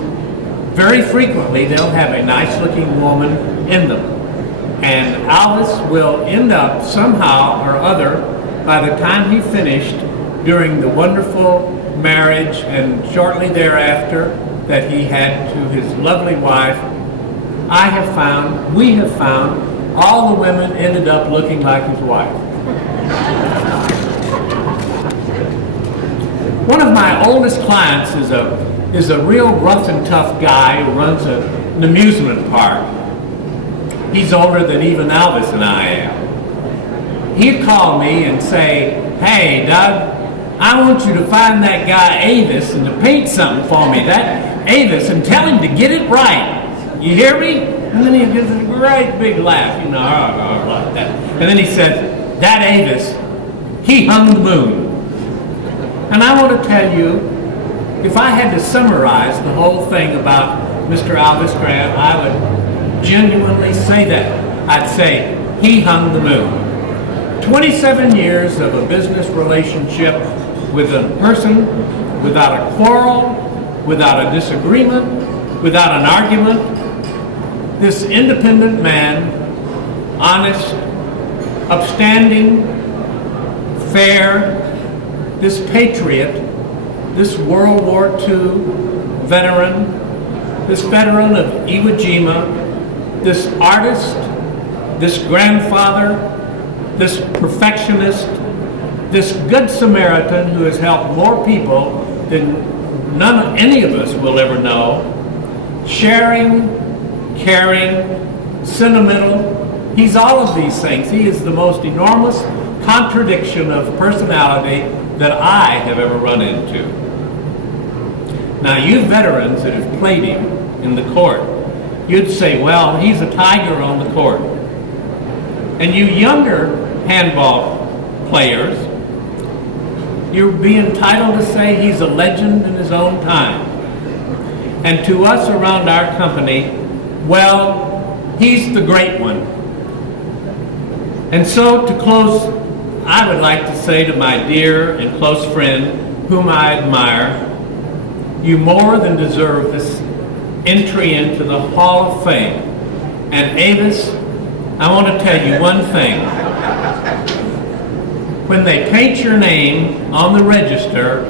Very frequently, they'll have a nice-looking woman in them. And Alvis will end up somehow or other, by the time he finished, during the wonderful marriage and shortly thereafter that he had to his lovely wife, we have found, all the women ended up looking like his wife. One of my oldest clients is a real rough and tough guy who runs an amusement park. He's older than even Alvis and I am. He'd call me and say, hey, Doug, I want you to find that guy Avis and to paint something for me, that Avis, and tell him to get it right. You hear me? And then he gives a great big laugh, you know, like that. And then he says, that Avis, he hung the moon. And I want to tell you, if I had to summarize the whole thing about Mr. Alvis Grant, I would genuinely say that. I'd say, he hung the moon. 27 years of a business relationship with a person without a quarrel, without a disagreement, without an argument. This independent man, honest, upstanding, fair, this patriot, this World War II veteran, this veteran of Iwo Jima, this artist, this grandfather, this perfectionist, this good Samaritan who has helped more people than any of us will ever know, sharing, caring, sentimental. He's all of these things. He is the most enormous contradiction of personality that I have ever run into. Now, you veterans that have played him in the court, you'd say, well, he's a tiger on the court. And you younger handball players, you'd be entitled to say he's a legend in his own time. And to us around our company, well, he's the great one. And so to close, I would like to say to my dear and close friend, whom I admire, you more than deserve this entry into the Hall of Fame. And Avis, I want to tell you one thing. When they paint your name on the register,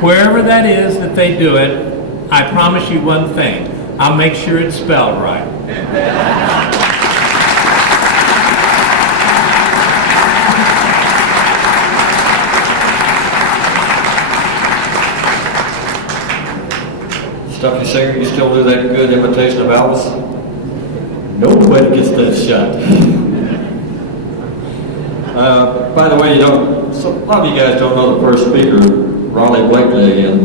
wherever that is that they do it, I promise you one thing. I'll make sure it's spelled right. Stuffy Singer, you still do that good imitation of Elvis? Nobody gets that shot. By the way, a lot of you guys don't know the first speaker, Raleigh Blakely,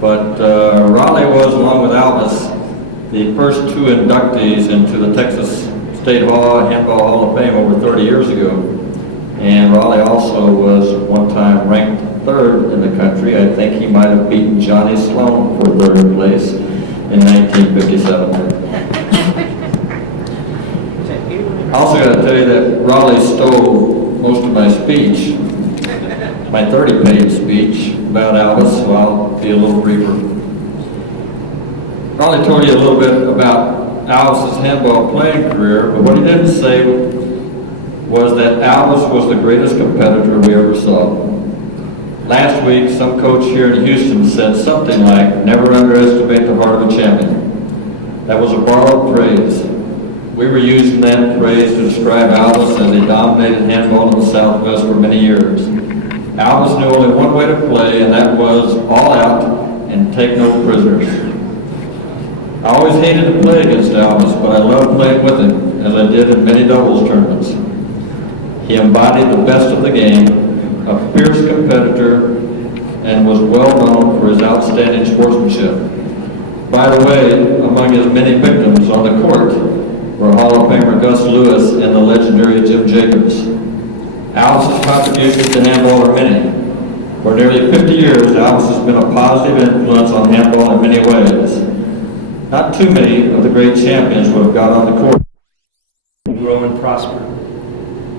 but Raleigh was, along with Elvis, the first two inductees into the Texas State Handball Hall of Fame over 30 years ago. And Raleigh also was one time ranked third in the country. I think he might have beaten Johnny Sloan for third place in 1957. I also got to tell you that Raleigh stole most of my speech, my 30-page speech about Albus, so I'll be a little briefer. Raleigh told you a little bit about Albus's handball playing career, but what he didn't say was that Albus was the greatest competitor we ever saw. Last week, some coach here in Houston said something like, "Never underestimate the heart of a champion." That was a borrowed phrase. We were using that phrase to describe Albus as he dominated handball in the Southwest for many years. Albus knew only one way to play, and that was all out and take no prisoners. I always hated to play against Albus, but I loved playing with him, as I did in many doubles tournaments. He embodied the best of the game, a fierce competitor, and was well known for his outstanding sportsmanship. By the way, among his many victims on the court were Hall of Famer Gus Lewis and the legendary Jim Jacobs. Albus's contributions to handball are many. For nearly 50 years, Albus has been a positive influence on handball in many ways. Not too many of the great champions would have got on the court. Grow and prosper.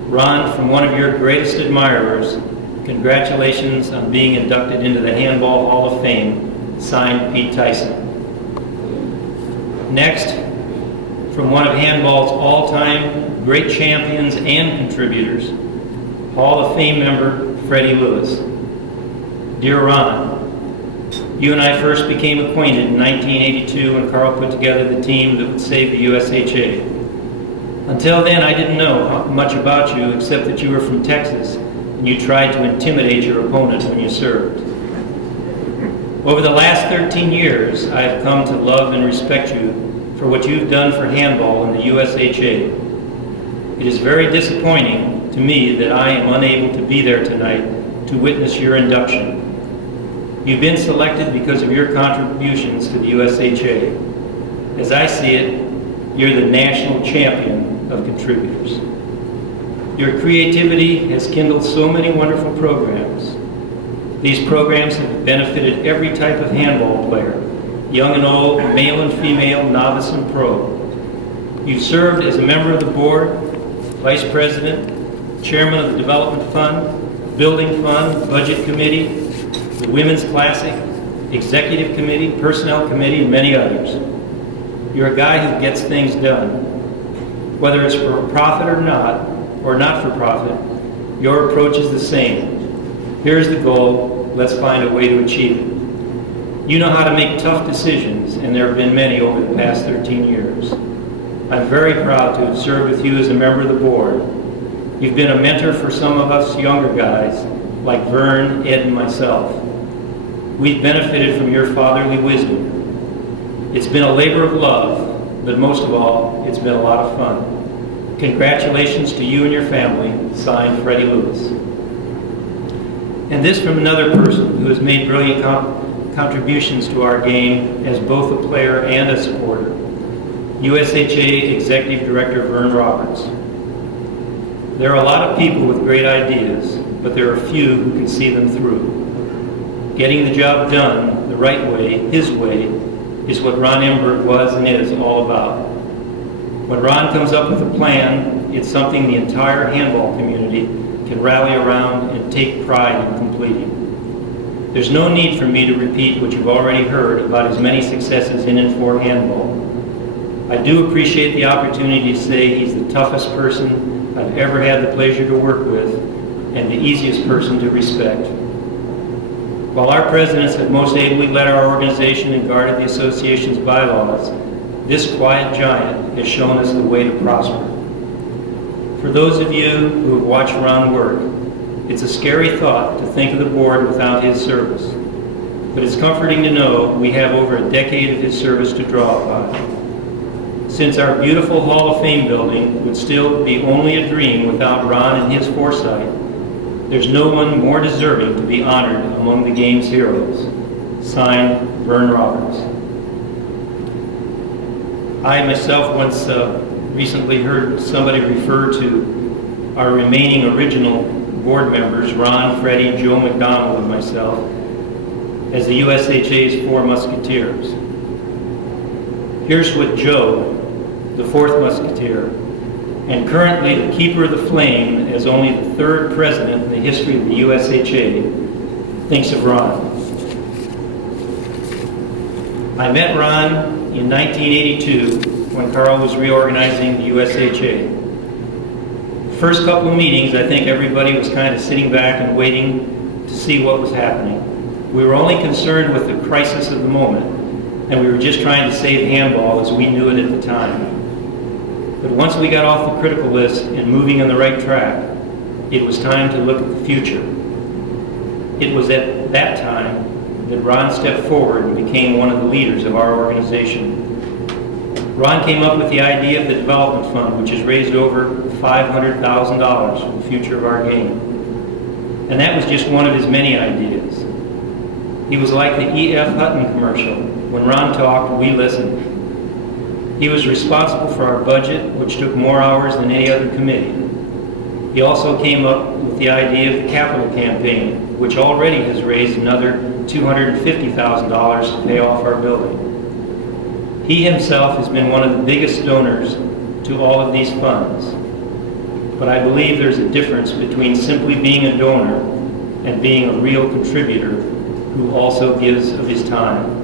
Ron, from one of your greatest admirers, congratulations on being inducted into the Handball Hall of Fame, signed Pete Tyson. Next, from one of handball's all-time great champions and contributors, Hall of Fame member Freddie Lewis. Dear Ron, you and I first became acquainted in 1982 when Carl put together the team that would save the USHA. Until then, I didn't know much about you except that you were from Texas and you tried to intimidate your opponent when you served. Over the last 13 years, I have come to love and respect you for what you've done for handball in the USHA. It is very disappointing to me that I am unable to be there tonight to witness your induction. You've been selected because of your contributions to the USHA. As I see it, you're the national champion of contributors. Your creativity has kindled so many wonderful programs. These programs have benefited every type of handball player, young and old, male and female, novice and pro. You've served as a member of the board, vice president, chairman of the development fund, building fund, budget committee, the women's classic, executive committee, personnel committee, and many others. You're a guy who gets things done. Whether it's for profit or not for profit, your approach is the same. Here's the goal, let's find a way to achieve it. You know how to make tough decisions, and there have been many over the past 13 years. I'm very proud to have served with you as a member of the board. You've been a mentor for some of us younger guys, like Vern, Ed, and myself. We've benefited from your fatherly wisdom. It's been a labor of love, but most of all, it's been a lot of fun. Congratulations to you and your family, signed Freddie Lewis. And this from another person who has made brilliant contributions to our game as both a player and a supporter, USHA Executive Director Vern Roberts. There are a lot of people with great ideas, but there are few who can see them through. Getting the job done the right way, his way, is what Ron Emberg was and is all about. When Ron comes up with a plan, it's something the entire handball community can rally around and take pride in completing. There's no need for me to repeat what you've already heard about his many successes in and for handball. I do appreciate the opportunity to say he's the toughest person I've ever had the pleasure to work with and the easiest person to respect. While our presidents have most ably led our organization and guarded the association's bylaws, this quiet giant has shown us the way to prosper. For those of you who have watched Ron work, it's a scary thought to think of the board without his service. But it's comforting to know we have over a decade of his service to draw upon. Since our beautiful Hall of Fame building would still be only a dream without Ron and his foresight, there's no one more deserving to be honored among the game's heroes. Signed, Vern Roberts. I myself once recently heard somebody refer to our remaining original board members, Ron, Freddie, Joe McDonald, and myself, as the USHA's Four Musketeers. Here's what Joe, the fourth Musketeer, and currently the keeper of the flame as only the third president in the history of the USHA, thinks of Ron. I met Ron in 1982 when Carl was reorganizing the USHA. First couple of meetings, I think everybody was kind of sitting back and waiting to see what was happening. We were only concerned with the crisis of the moment, and we were just trying to save handball as we knew it at the time. But once we got off the critical list and moving on the right track, it was time to look at the future. It was at that time that Ron stepped forward and became one of the leaders of our organization. Ron came up with the idea of the development fund, which has raised over $500,000 for the future of our game. And that was just one of his many ideas. He was like the E.F. Hutton commercial. When Ron talked, we listened. He was responsible for our budget, which took more hours than any other committee. He also came up with the idea of the capital campaign, which already has raised another $250,000 to pay off our building. He himself has been one of the biggest donors to all of these funds. But I believe there's a difference between simply being a donor and being a real contributor who also gives of his time.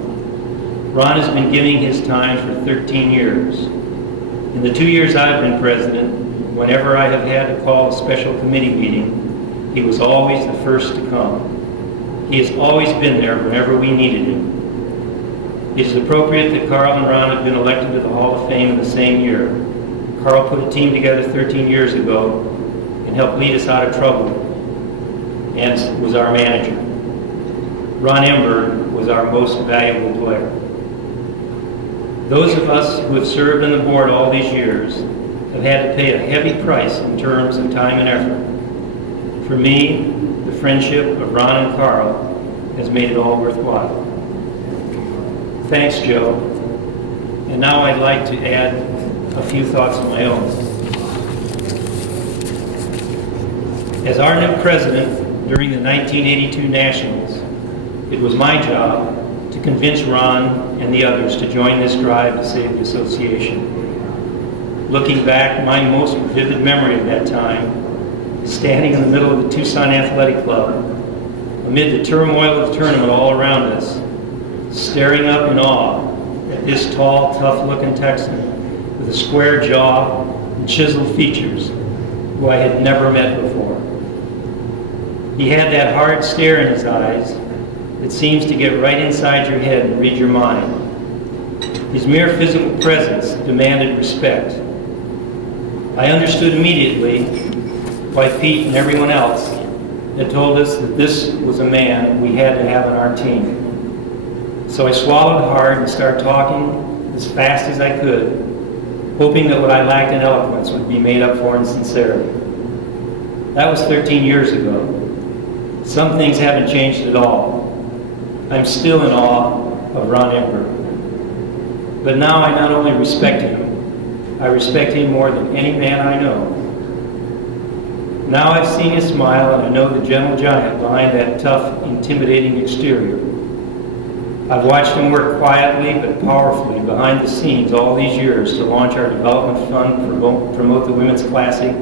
Ron has been giving his time for 13 years. In the 2 years I've been president, whenever I have had to call a special committee meeting, he was always the first to come. He has always been there whenever we needed him. It is appropriate that Carl and Ron have been elected to the Hall of Fame in the same year. Carl put a team together 13 years ago and helped lead us out of trouble and was our manager. Ron Emberg was our most valuable player. Those of us who have served on the board all these years have had to pay a heavy price in terms of time and effort. For me, the friendship of Ron and Carl has made it all worthwhile. Thanks, Joe. And now I'd like to add a few thoughts of my own. As our new president during the 1982 Nationals, it was my job to convince Ron and the others to join this drive to save the association. Looking back, my most vivid memory of that time, standing in the middle of the Tucson Athletic Club, amid the turmoil of the tournament all around us, staring up in awe at this tall, tough-looking Texan with a square jaw and chiseled features who I had never met before. He had that hard stare in his eyes that seems to get right inside your head and read your mind. His mere physical presence demanded respect. I understood immediately why Pete and everyone else had told us that this was a man we had to have on our team. So I swallowed hard and started talking as fast as I could, hoping that what I lacked in eloquence would be made up for in sincerity. That was 13 years ago. Some things haven't changed at all. I'm still in awe of Ron Emberg. But now I not only respect him, I respect him more than any man I know. Now I've seen his smile and I know the gentle giant behind that tough, intimidating exterior. I've watched him work quietly but powerfully behind the scenes all these years to launch our development fund, promote the Women's Classic,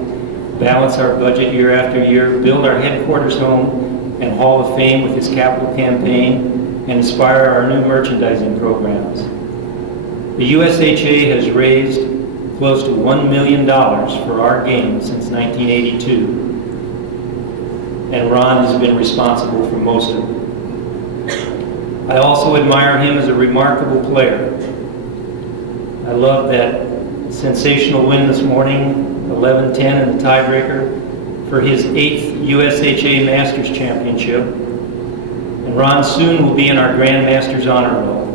balance our budget year after year, build our headquarters home and Hall of Fame with his capital campaign, and inspire our new merchandising programs. The USHA has raised close to $1 million for our game since 1982, and Ron has been responsible for most of it. I also admire him as a remarkable player. I love that sensational win this morning, 11-10 in the tiebreaker for his 8th USHA Masters Championship. And Ron soon will be in our Grand Masters Honor Roll.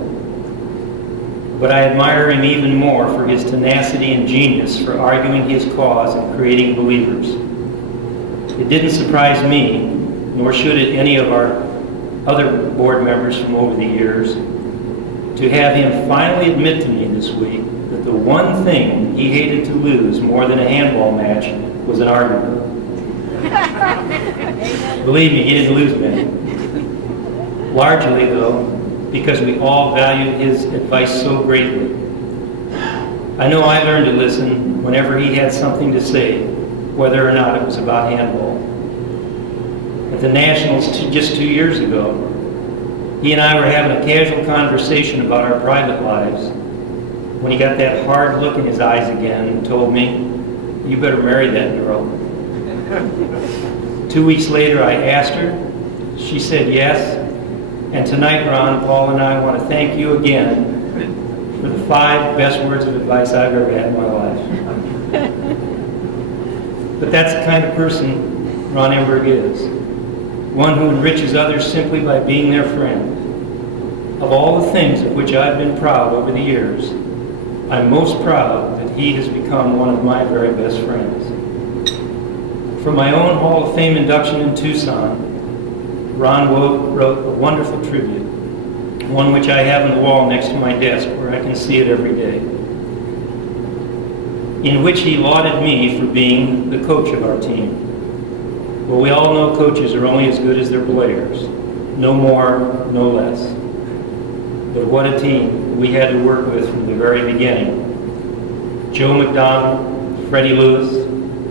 But I admire him even more for his tenacity and genius for arguing his cause and creating believers. It didn't surprise me, nor should it any of our other board members from over the years, to have him finally admit to me this week that the one thing he hated to lose more than a handball match was an argument. Believe me, he didn't lose many. Largely, though, because we all valued his advice so greatly. I know I learned to listen whenever he had something to say, whether or not it was about handball. At the Nationals just 2 years ago, he and I were having a casual conversation about our private lives when he got that hard look in his eyes again and told me, "You better marry that girl." 2 weeks later, I asked her. She said yes. And tonight, Ron, Paul, and I want to thank you again for the 5 best words of advice I've ever had in my life. But that's the kind of person Ron Emberg is. One who enriches others simply by being their friend. Of all the things of which I've been proud over the years, I'm most proud that he has become one of my very best friends. For my own Hall of Fame induction in Tucson, Ron wrote a wonderful tribute, one which I have on the wall next to my desk where I can see it every day, in which he lauded me for being the coach of our team. Well, we all know coaches are only as good as their players, no more, no less. But what a team we had to work with from the very beginning. Joe McDonald, Freddie Lewis,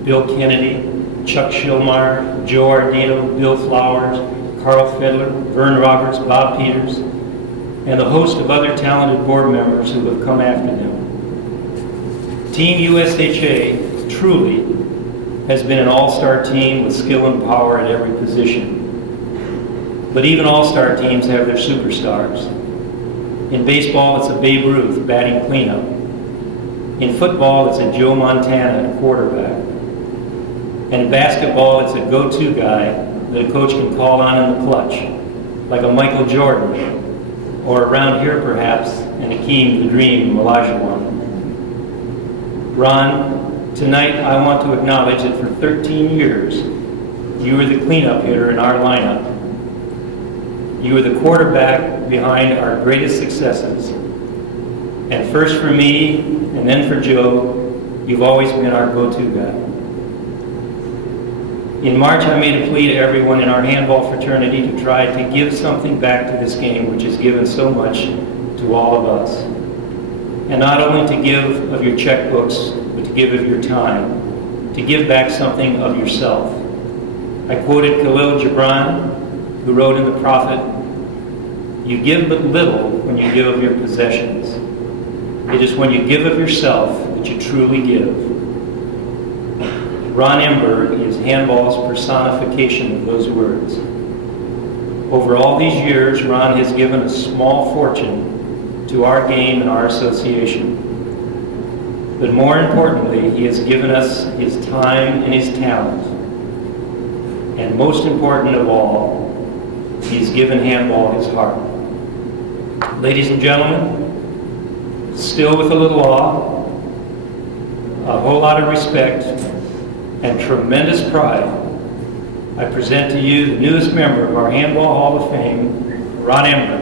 Bill Kennedy, Chuck Schillmeyer, Joe Ardito, Bill Flowers, Carl Fiedler, Vern Roberts, Bob Peters, and a host of other talented board members who have come after them. Team USHA truly has been an all-star team with skill and power at every position. But even all-star teams have their superstars. In baseball, it's a Babe Ruth batting cleanup. In football, it's a Joe Montana at quarterback. And in basketball, it's a go-to guy that a coach can call on in the clutch, like a Michael Jordan, or around here perhaps, an Akeem the Dream Olajuwon. Ron, tonight I want to acknowledge that for 13 years, you were the cleanup hitter in our lineup. You were the quarterback behind our greatest successes. And first for me, and then for Joe, you've always been our go-to guy. In March, I made a plea to everyone in our handball fraternity to try to give something back to this game, which has given so much to all of us. And not only to give of your checkbooks, but to give of your time, to give back something of yourself. I quoted Khalil Gibran, who wrote in the Prophet, "You give but little when you give of your possessions. It is when you give of yourself that you truly give." Ron Emberg is handball's personification of those words. Over all these years, Ron has given a small fortune to our game and our association. But more importantly, he has given us his time and his talent. And most important of all, he's given handball his heart. Ladies and gentlemen, still with a little awe, a whole lot of respect, and tremendous pride, I present to you the newest member of our Handball Hall of Fame, Ron Emberg.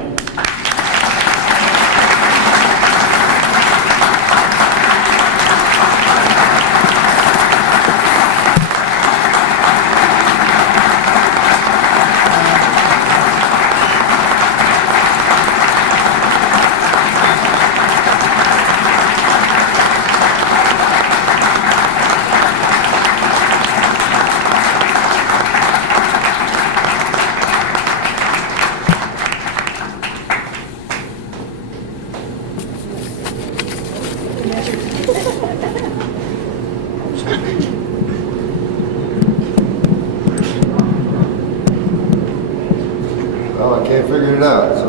Well, I can't figure it out, so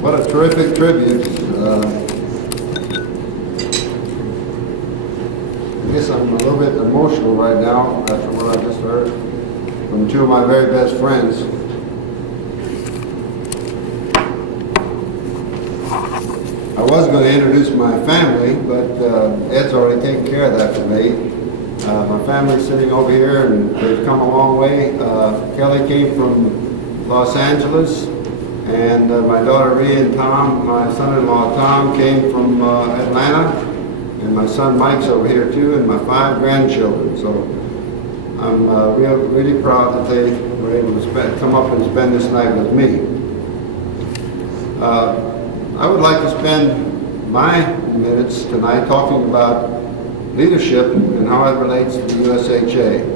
what a terrific tribute. I guess I'm a little bit emotional right now after what I just heard from 2 of my very best friends. I was going to introduce my family, but Ed's already taken care of that for me. My family's sitting over here, and they've come a long way. Kelly came from Los Angeles, and my daughter Rhea and Tom, my son-in-law Tom, came from Atlanta, and my son Mike's over here too, and my 5 grandchildren. So I'm really proud that they were able to come up and spend this night with me. I would like to spend my minutes tonight talking about leadership and how it relates to the USHA.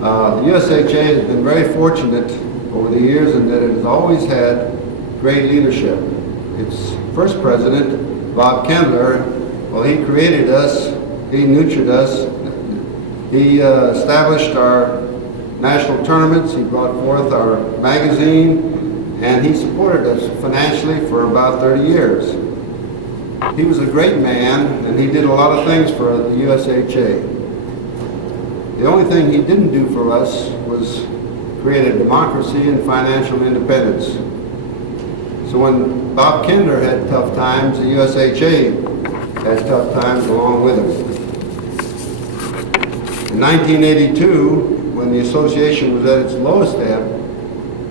The USHA has been very fortunate over the years in that it has always had great leadership. Its first president, Bob Kendler, well, he created us, he nurtured us, he established our national tournaments, he brought forth our magazine, and he supported us financially for about 30 years. He was a great man, and he did a lot of things for the USHA. The only thing he didn't do for us was create a democracy and financial independence. So when Bob Kinder had tough times, the USHA had tough times along with him. In 1982, when the association was at its lowest ebb,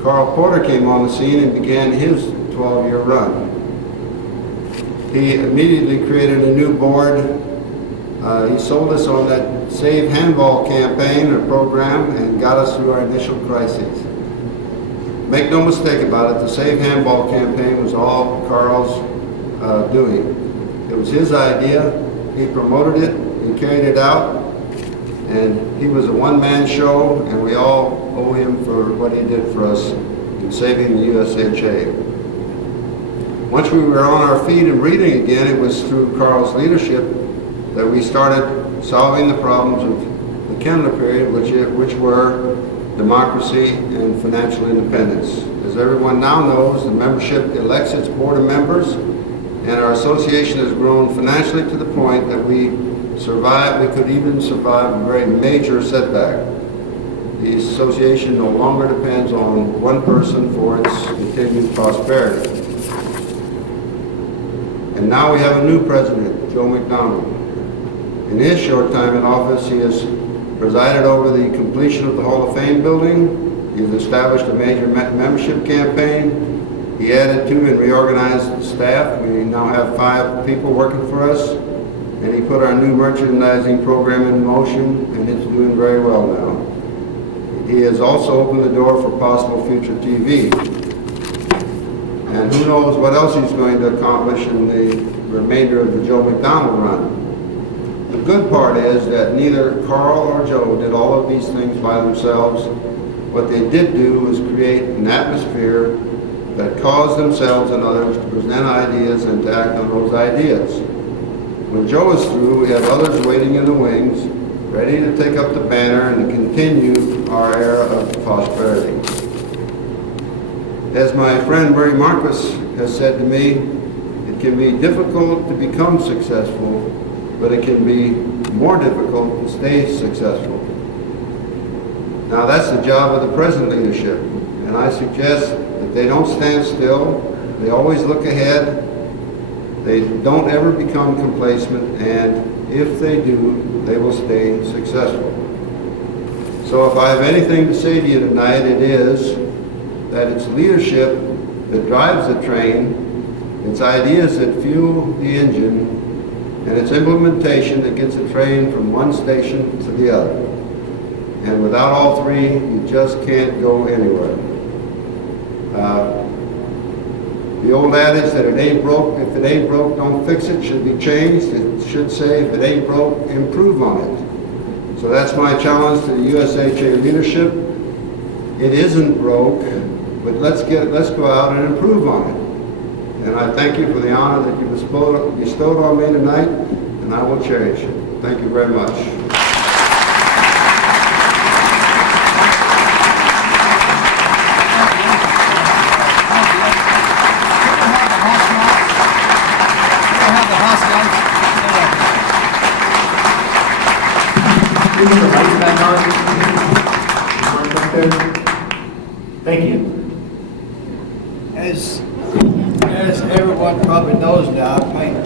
Carl Porter came on the scene and began his 12-year run. He immediately created a new board. He sold us on that Save Handball campaign or program and got us through our initial crises. Make no mistake about it, the Save Handball campaign was all Carl's doing. It was his idea, he promoted it, he carried it out, and he was a one-man show, and we all owe him for what he did for us in saving the USHA. Once we were on our feet and breathing again, it was through Carl's leadership that we started solving the problems of the Kendler period, which were democracy and financial independence. As everyone now knows, the membership elects its board of members, and our association has grown financially to the point that we could even survive a very major setback. The association no longer depends on one person for its continued prosperity. And now we have a new president, Joe McDonald. In his short time in office, he has presided over the completion of the Hall of Fame building. He's established a major membership campaign. He added to and reorganized the staff. We now have 5 people working for us. And he put our new merchandising program in motion, and it's doing very well now. He has also opened the door for possible future TV. And who knows what else he's going to accomplish in the remainder of the Joe McDonald run. The good part is that neither Carl or Joe did all of these things by themselves. What they did do was create an atmosphere that caused themselves and others to present ideas and to act on those ideas. When Joe is through, we have others waiting in the wings, ready to take up the banner and to continue our era of prosperity. As my friend Murray Marcus has said to me, it can be difficult to become successful, but it can be more difficult to stay successful. Now that's the job of the present leadership, and I suggest that they don't stand still, they always look ahead, they don't ever become complacent, and if they do, they will stay successful. So if I have anything to say to you tonight, it is that it's leadership that drives the train, it's ideas that fuel the engine, and it's implementation that gets the train from one station to the other. And without all three, you just can't go anywhere. The old adage that if it ain't broke, don't fix it, should be changed. It should say, if it ain't broke, improve on it. So that's my challenge to the USHA leadership. It isn't broke, but let's go out and improve on it. And I thank you for the honor that you bestowed on me tonight, and I will cherish it. Thank you very much. Put the lights back on. Thank you. As everyone probably knows now, I paint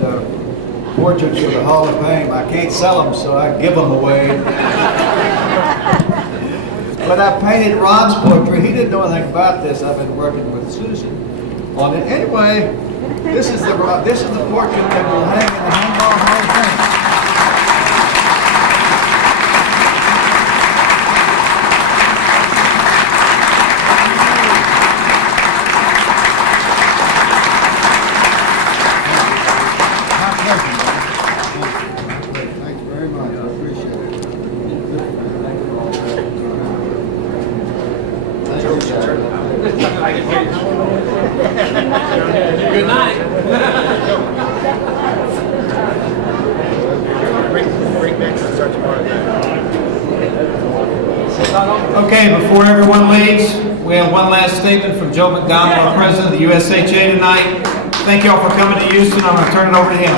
portraits for the Hall of Fame. I can't sell them, so I give them away. But I painted Ron's portrait. He didn't know anything about this. I've been working with Susan on it. Anyway, this is the portrait that will hang in the Handball Hall of Fame. Okay, before everyone leaves, we have one last statement from Joe McDonald, our president of the USHA tonight. Thank you all for coming to Houston. I'm going to turn it over to him.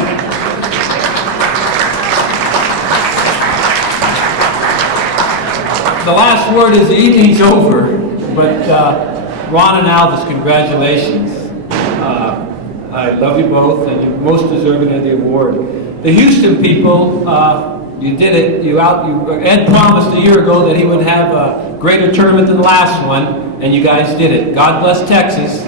The last word is the evening's over, but Ron and Alvis, congratulations. I love you both, and you're most deserving of the award. The Houston people, you did it. Ed promised a year ago that he would have a greater tournament than the last one, and you guys did it. God bless Texas.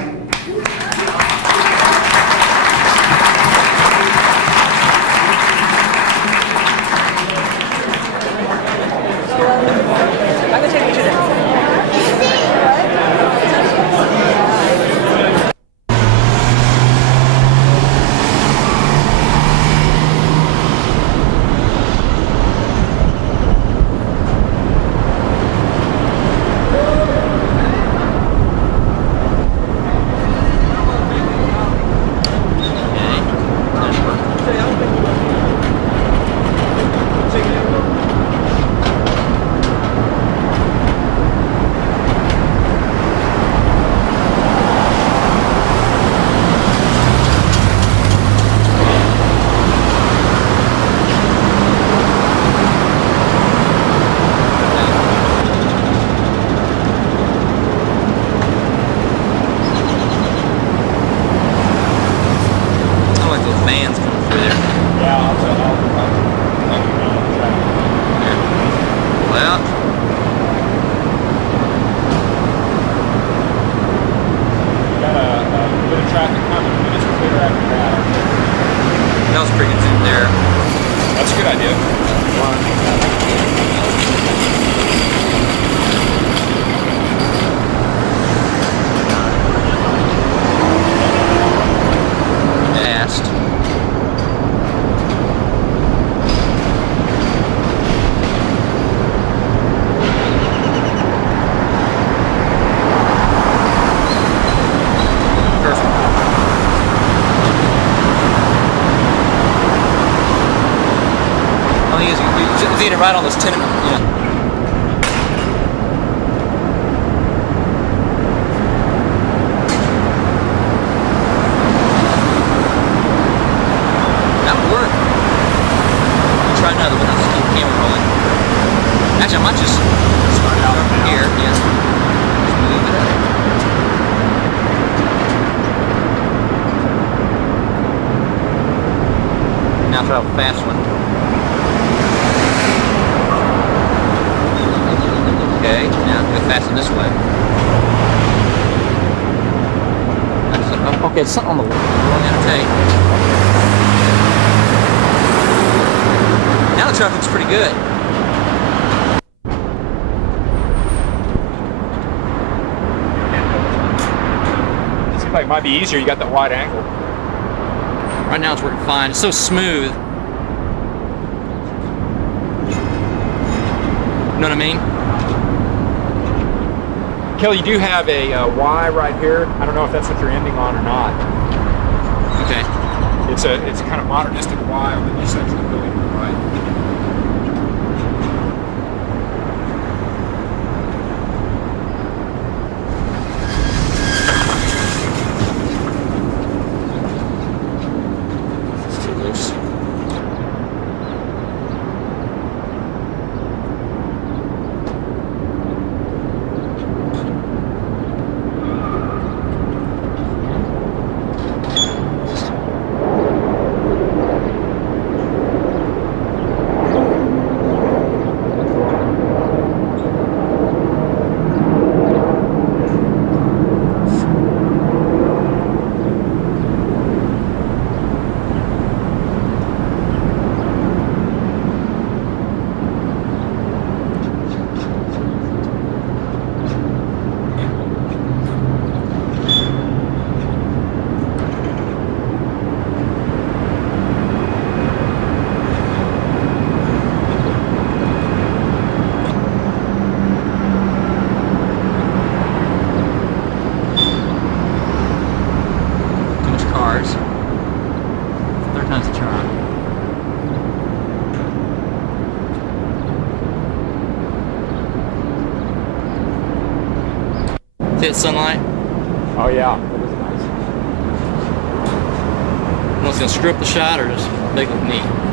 Right on this tenement, yeah. That would work. I'll try another one. I'll just keep the camera rolling. Actually, I might just start out from here. Yeah. Just move it up. Now try a fast one. Okay, now go fasten this way. Okay, it's something on the wall. Tape. Now the truck looks pretty good. It seems like it might be easier. You got that wide angle. Right now it's working fine. It's so smooth. You know what I mean? Kelly, you do have a Y right here. I don't know if that's what you're ending on or not. Okay. It's a kind of modernistic Y on the east section of the building to the right. It's too loose. See that sunlight? Oh yeah, it was nice. You know, it's gonna screw up the shot or just make it look neat.